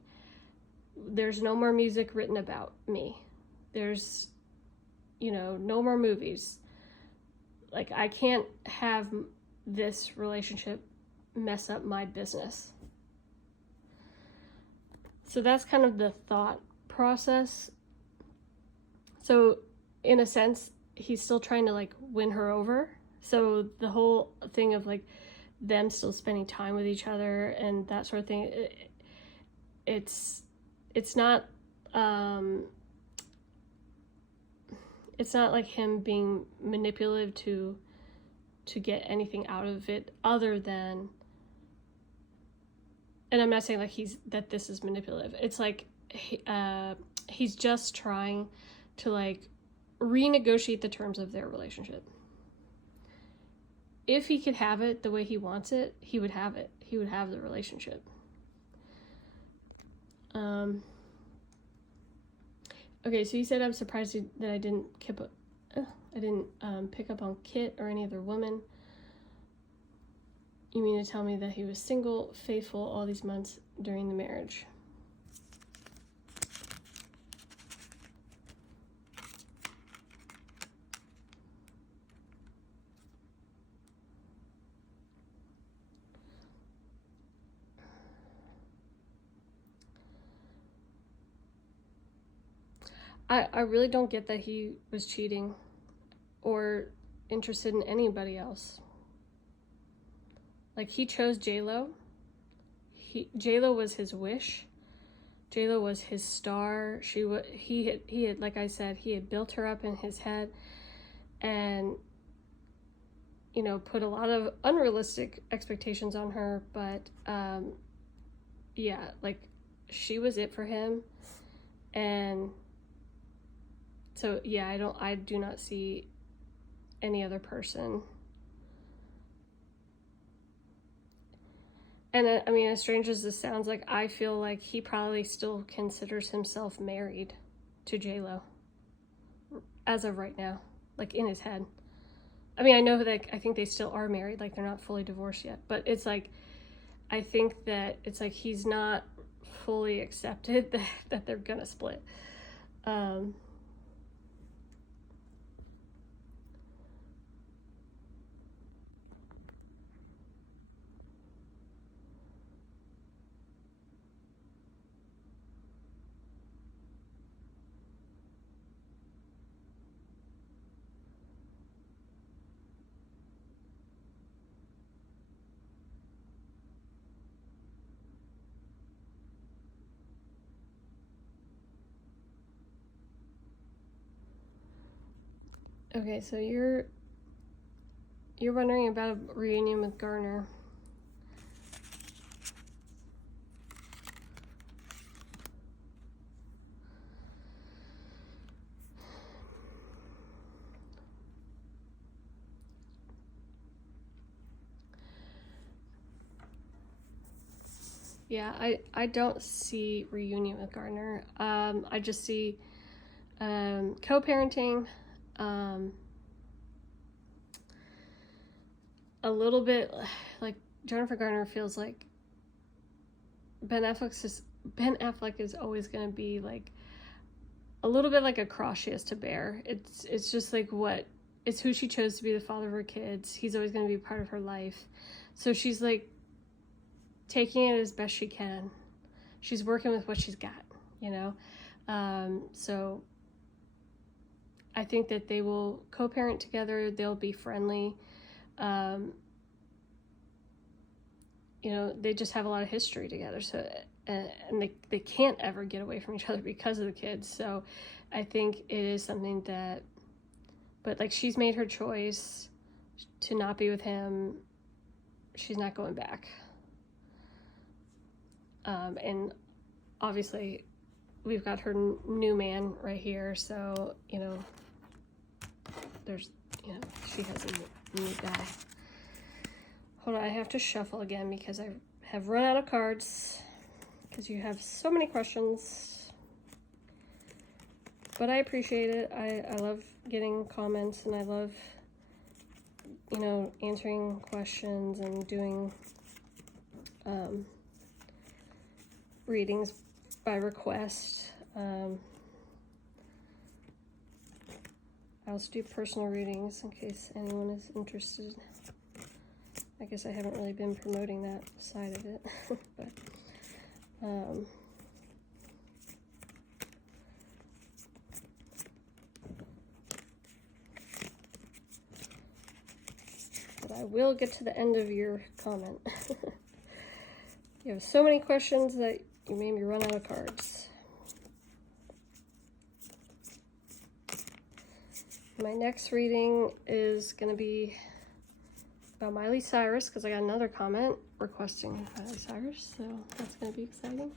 There's no more music written about me. There's, no more movies. Like, I can't have this relationship mess up my business. So that's kind of the thought process. So in a sense, he's still trying to like win her over. So the whole thing of like them still spending time with each other and that sort of thing, it's not like him being manipulative to get anything out of it other than, and I'm not saying like that this is manipulative. It's like he's just trying to like renegotiate the terms of their relationship. If he could have it the way he wants it, he would have it. He would have the relationship. Okay, so you said I'm surprised that I didn't pick up on Kit or any other woman. You mean to tell me that he was single, faithful all these months during the marriage? I really don't get that he was cheating or interested in anybody else. Like, he chose J-Lo. J-Lo was his wish. J-Lo was his star. He had, like I said, he had built her up in his head and, put a lot of unrealistic expectations on her. But, yeah, like, she was it for him. And so, yeah, I do not see any other person. And I mean, as strange as this sounds, like, I feel like he probably still considers himself married to J-Lo as of right now, like in his head. I mean, I know that I think they still are married, like they're not fully divorced yet, but it's like, I think that it's like he's not fully accepted that they're gonna split. Okay, so you're wondering about a reunion with Garner. Yeah, I don't see reunion with Garner. I just see co-parenting, a little bit like Jennifer Garner feels like Ben Affleck is always going to be like a little bit like a cross she has to bear. It's just like it's who she chose to be the father of her kids. He's always going to be a part of her life. So she's like taking it as best she can. She's working with what she's got, so I think that they will co-parent together. They'll be friendly. They just have a lot of history together. So, and they can't ever get away from each other because of the kids. So I think it is something but like, she's made her choice to not be with him. She's not going back. And obviously we've got her new man right here. So, there's, she has a new guy. Hold on, I have to shuffle again because I have run out of cards because you have so many questions. But I appreciate it. I love getting comments, and I love, answering questions and doing readings by request. I also do personal readings in case anyone is interested. I guess I haven't really been promoting that side of it, but I will get to the end of your comment. You have so many questions that you made me run out of cards. My next reading is going to be about Miley Cyrus, because I got another comment requesting Miley Cyrus, so that's going to be exciting.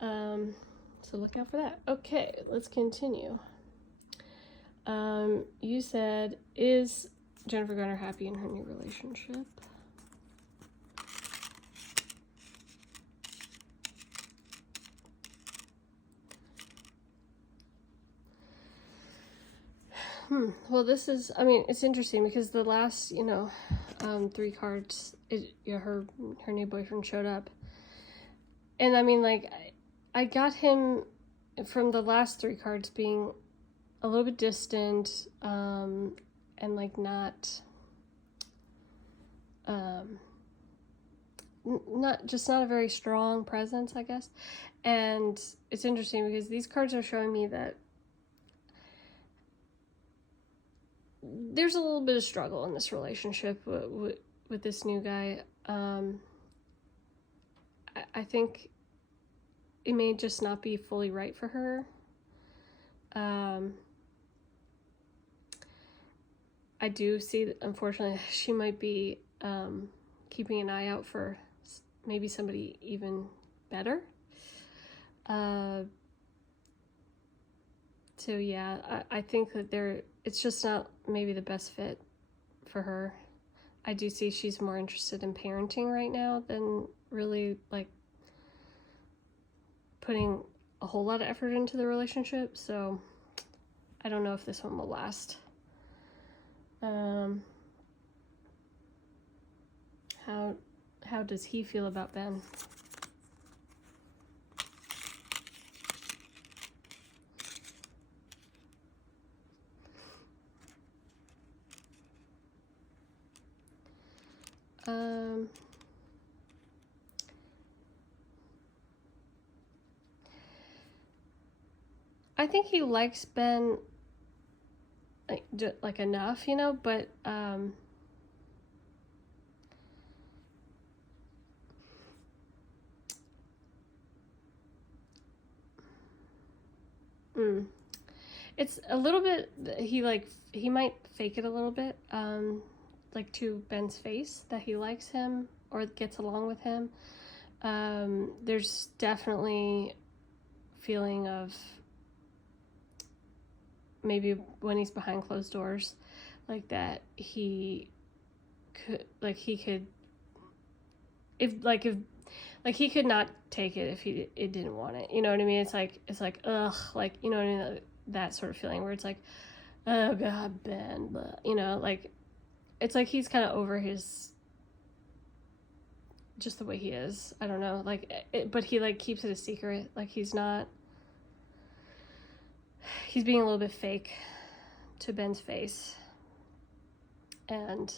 So look out for that. Okay, let's continue. You said, is Jennifer Garner happy in her new relationship? Well, this is, I mean, it's interesting because the last, 3 cards, her new boyfriend showed up. And I mean, like, I got him from the last 3 cards being a little bit distant, and like not a very strong presence, I guess. And it's interesting because these cards are showing me that there's a little bit of struggle in this relationship with this new guy. I think it may just not be fully right for her. I do see that, unfortunately, she might be keeping an eye out for maybe somebody even better. So yeah, I think that it's just not maybe the best fit for her. I do see she's more interested in parenting right now than really like putting a whole lot of effort into the relationship. So I don't know if this one will last. How does he feel about Ben? I think he likes Ben like enough, but it's a little bit, he might fake it a little bit, like to Ben's face, that he likes him or gets along with him. There's definitely feeling of maybe when he's behind closed doors, like that he could he could not take it if it didn't want it. You know what I mean? It's like ugh, like, you know what I mean? That sort of feeling where it's like, oh God, Ben, blah. Like it's like he's kind of over his, just the way he is. I don't know, but he like keeps it a secret. Like he's being a little bit fake to Ben's face, and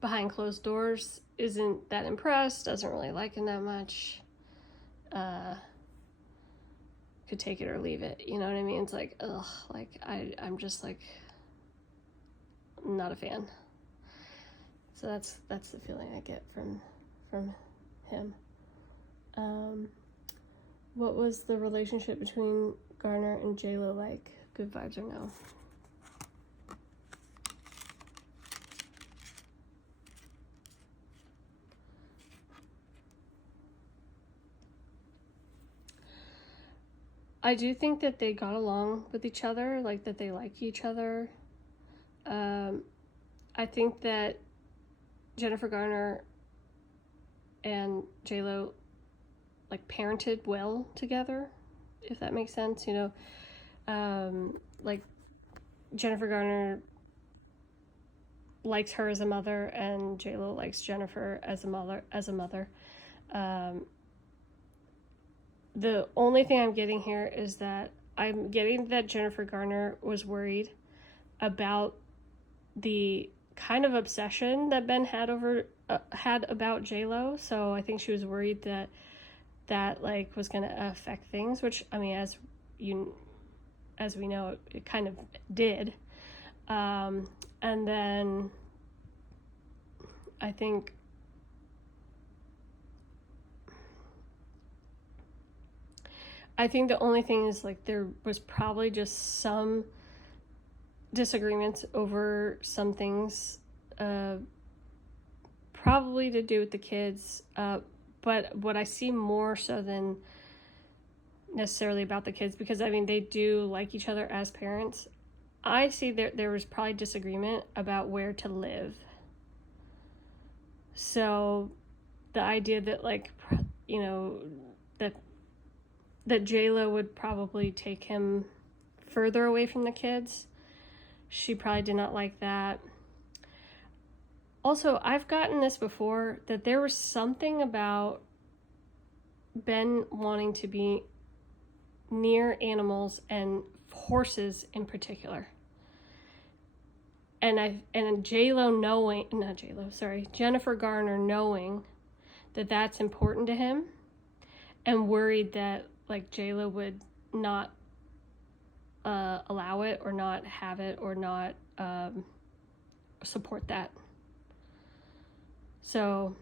behind closed doors isn't that impressed, doesn't really like him that much, could take it or leave it, you know what I mean? It's like, ugh, like I'm just like not a fan. So that's the feeling I get from him. What was the relationship between Garner and J-Lo like? Good vibes or no? I do think that they got along with each other, like that they like each other. I think that Jennifer Garner and J-Lo like parented well together, if that makes sense. Like Jennifer Garner likes her as a mother, and J-Lo likes Jennifer as a mother. The only thing I'm getting here is that I'm getting that Jennifer Garner was worried about the kind of obsession that Ben had about J-Lo. So I think she was worried that like was going to affect things, which, I mean, as we know, it kind of did. And then I think the only thing is, like, there was probably just some disagreements over some things, probably to do with the kids. But what I see more so than necessarily about the kids, because, I mean, they do like each other as parents, I see there was probably disagreement about where to live. So the idea that, like, you know, that J-Lo would probably take him further away from the kids, she probably did not like that. Also, I've gotten this before, that there was something about Ben wanting to be near animals and horses in particular. And Jennifer Garner knowing that that's important to him, and worried that, like, J-Lo would not allow it, or not have it, or not support that. So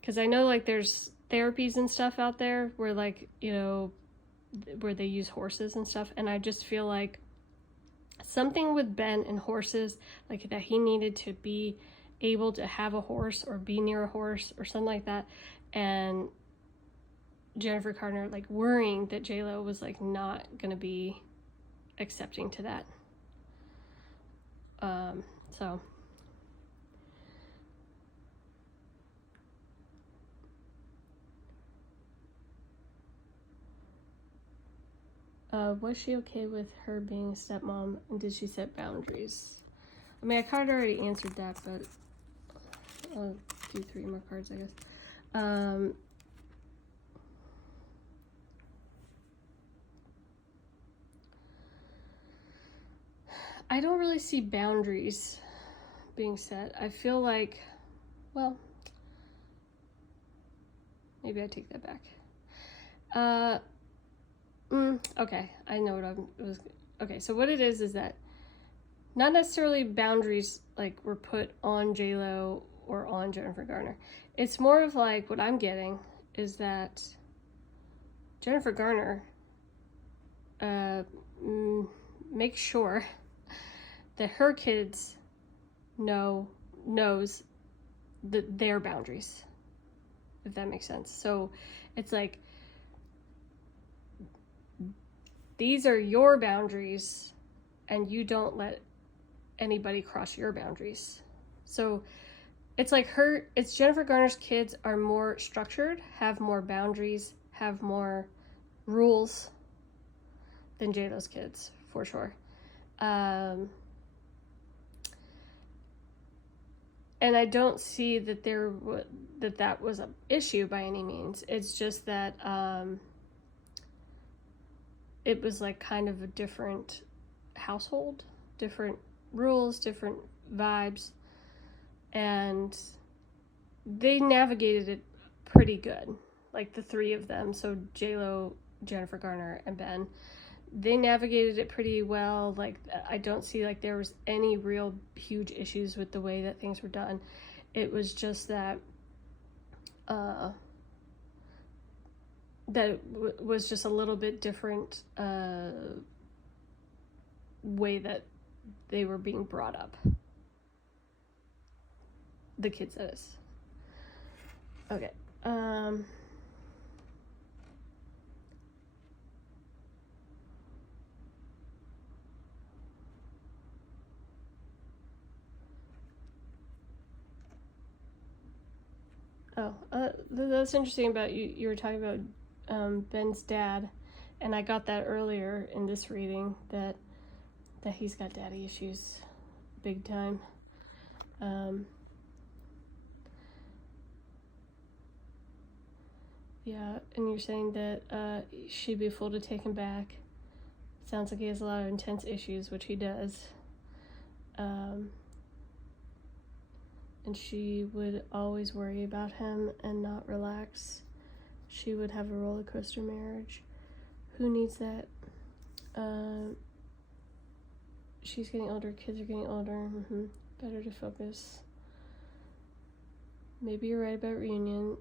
because I know, like, there's therapies and stuff out there where, like, you know, where they use horses and stuff, and I just feel like something with Ben and horses, like, that he needed to be able to have a horse or be near a horse or something like that, and Jennifer Garner, like, worrying that J-Lo was, like, not gonna be accepting to that. So was she okay with her being a stepmom, and did she set boundaries? I mean, I kind of already answered that, but I'll do 3 more cards, I guess. I don't really see boundaries being set. I feel like, well, maybe I take that back. Okay, I know what okay, so what it is that not necessarily boundaries, like, were put on J-Lo or on Jennifer Garner. It's more of, like, what I'm getting is that Jennifer Garner makes sure that her kids knows their boundaries, if that makes sense. So it's like, these are your boundaries, and you don't let anybody cross your boundaries. So it's like it's Jennifer Garner's kids are more structured, have more boundaries, have more rules than J-Lo's kids, for sure. And I don't see that that was an issue by any means. It's just that it was, like, kind of a different household, different rules, different vibes, and they navigated it pretty good. Like, the 3 of them, so J-Lo, Jennifer Garner, and Ben, they navigated it pretty well. Like, I don't see, like, there was any real huge issues with the way that things were done. It was just that was just a little bit different way that they were being brought up. The kids, that is. Okay. That's interesting about you. You were talking about Ben's dad And I got that earlier in this reading, that he's got daddy issues big time. Yeah, and you're saying that she'd be a fool to take him back. Sounds like he has a lot of intense issues, which he does. And she would always worry about him and not relax. She would have a roller coaster marriage. Who needs that? She's getting older, kids are getting older. Better to focus. Maybe you're right about reunion.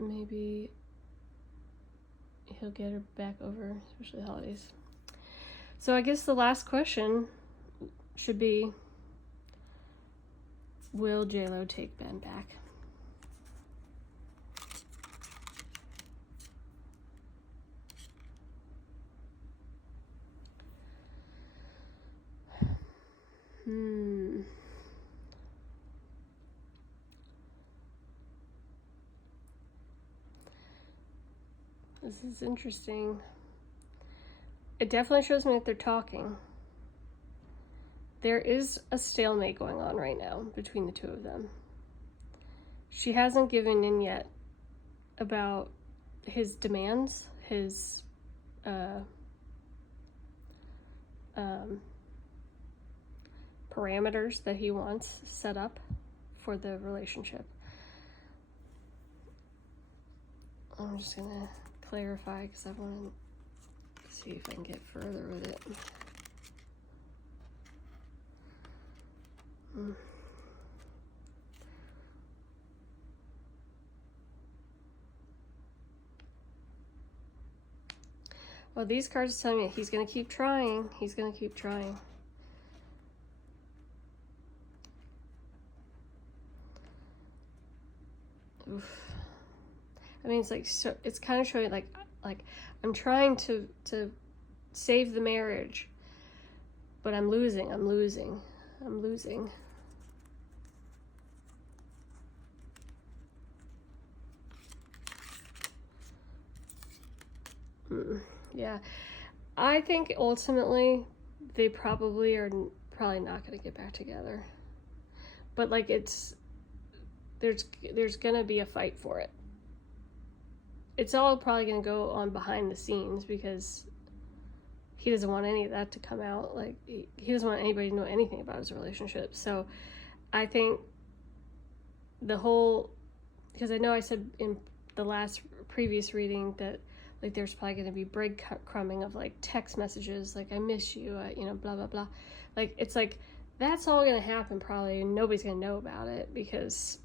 Maybe he'll get her back over, especially the holidays. So I guess the last question should be, will J-Lo take Ben back? This is interesting. It definitely shows me that they're talking. There is a stalemate going on right now between the two of them. She hasn't given in yet about his demands, his parameters that he wants set up for the relationship. I'm just gonna clarify because I want to see if I can get further with it. Well, these cards tell me he's gonna keep trying. He's gonna keep trying. Oof. I mean, it's like, so it's kind of showing like I'm trying to save the marriage, but I'm losing. Yeah, I think ultimately they probably are not going to get back together, but like there's gonna be a fight for it. It's all probably gonna go on behind the scenes because he doesn't want any of that to come out. Like, he doesn't want anybody to know anything about his relationship. So I think because I know I said in the previous reading that like there's probably going to be breadcrumbing of like text messages like, I miss you, blah blah blah. Like, it's like that's all going to happen probably, and nobody's going to know about it because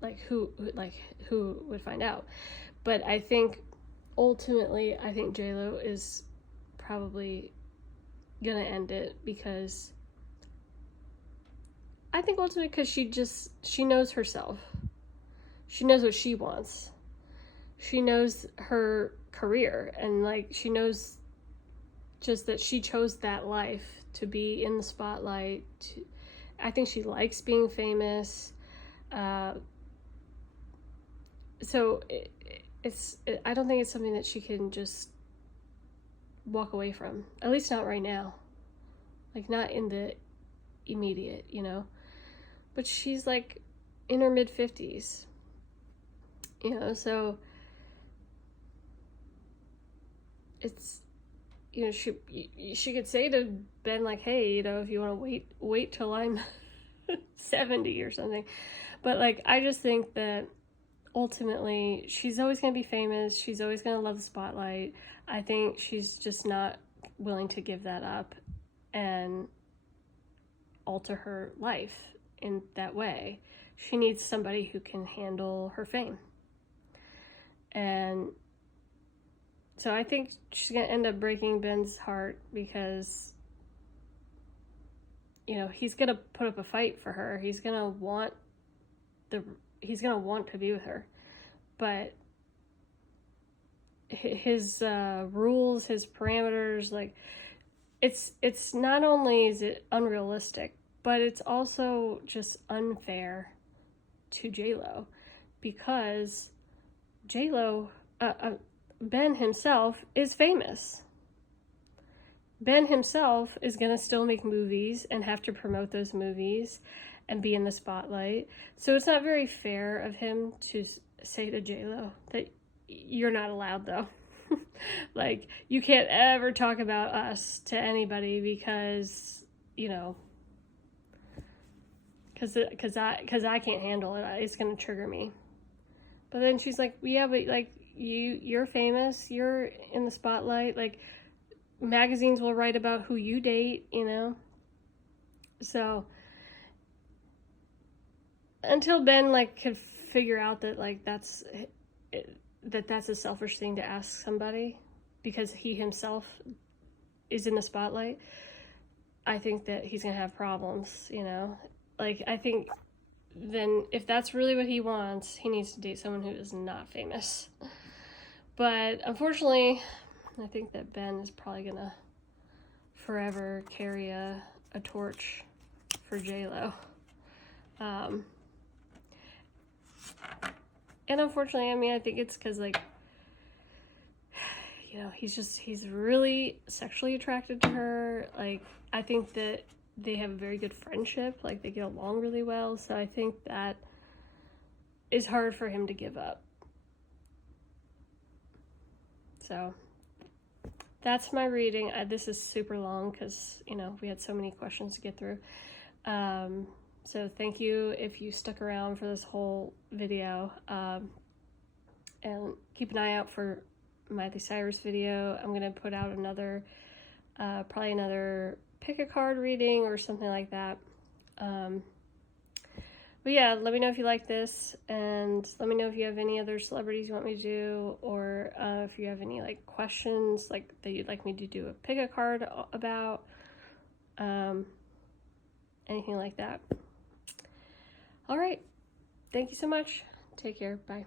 like who would find out. But I think ultimately J-Lo is probably gonna end it because she knows herself. She knows what she wants. She knows her career, and like she knows just that she chose that life to be in the spotlight. I think she likes being famous. So I don't think it's something that she can just walk away from. At least not right now. Like, not in the immediate, But she's like in her mid-50s. So it's, she could say to Ben, like, hey, if you want to wait till I'm 70 or something. But like, I just think that ultimately she's always going to be famous. She's always going to love the spotlight. I think she's just not willing to give that up and alter her life in that way. She needs somebody who can handle her fame. And so I think she's going to end up breaking Ben's heart because, he's going to put up a fight for her. He's going to want to be with her. But his rules, his parameters, like, it's not only is it unrealistic, but it's also just unfair to J-Lo, because J-Lo Ben himself is famous. Ben himself is going to still make movies and have to promote those movies and be in the spotlight. So it's not very fair of him to say to J-Lo that you're not allowed, though. Like, you can't ever talk about us to anybody because, you know, because I can't handle it. It's going to trigger me. But then she's like, yeah, but like you're famous. You're in the spotlight. Like, magazines will write about who you date, you know? So until Ben like could figure out that like that's a selfish thing to ask somebody because he himself is in the spotlight, I think that he's gonna have problems, you know? Like, I think then if that's really what he wants, he needs to date someone who is not famous. But unfortunately, I think that Ben is probably gonna forever carry a torch for J-Lo. And unfortunately, I mean, I think it's because, like, you know, he's really sexually attracted to her. Like, I think that they have a very good friendship. Like, they get along really well. So I think that is hard for him to give up. So that's my reading. This is super long because, you know, we had so many questions to get through. So thank you if you stuck around for this whole video. And keep an eye out for Miley Cyrus video. I'm going to put out another, probably another pick a card reading or something like that. But yeah, let me know if you like this, and let me know if you have any other celebrities you want me to do, or if you have any like questions like that you'd like me to do a pick a card about, anything like that. All right, thank you so much. Take care. Bye.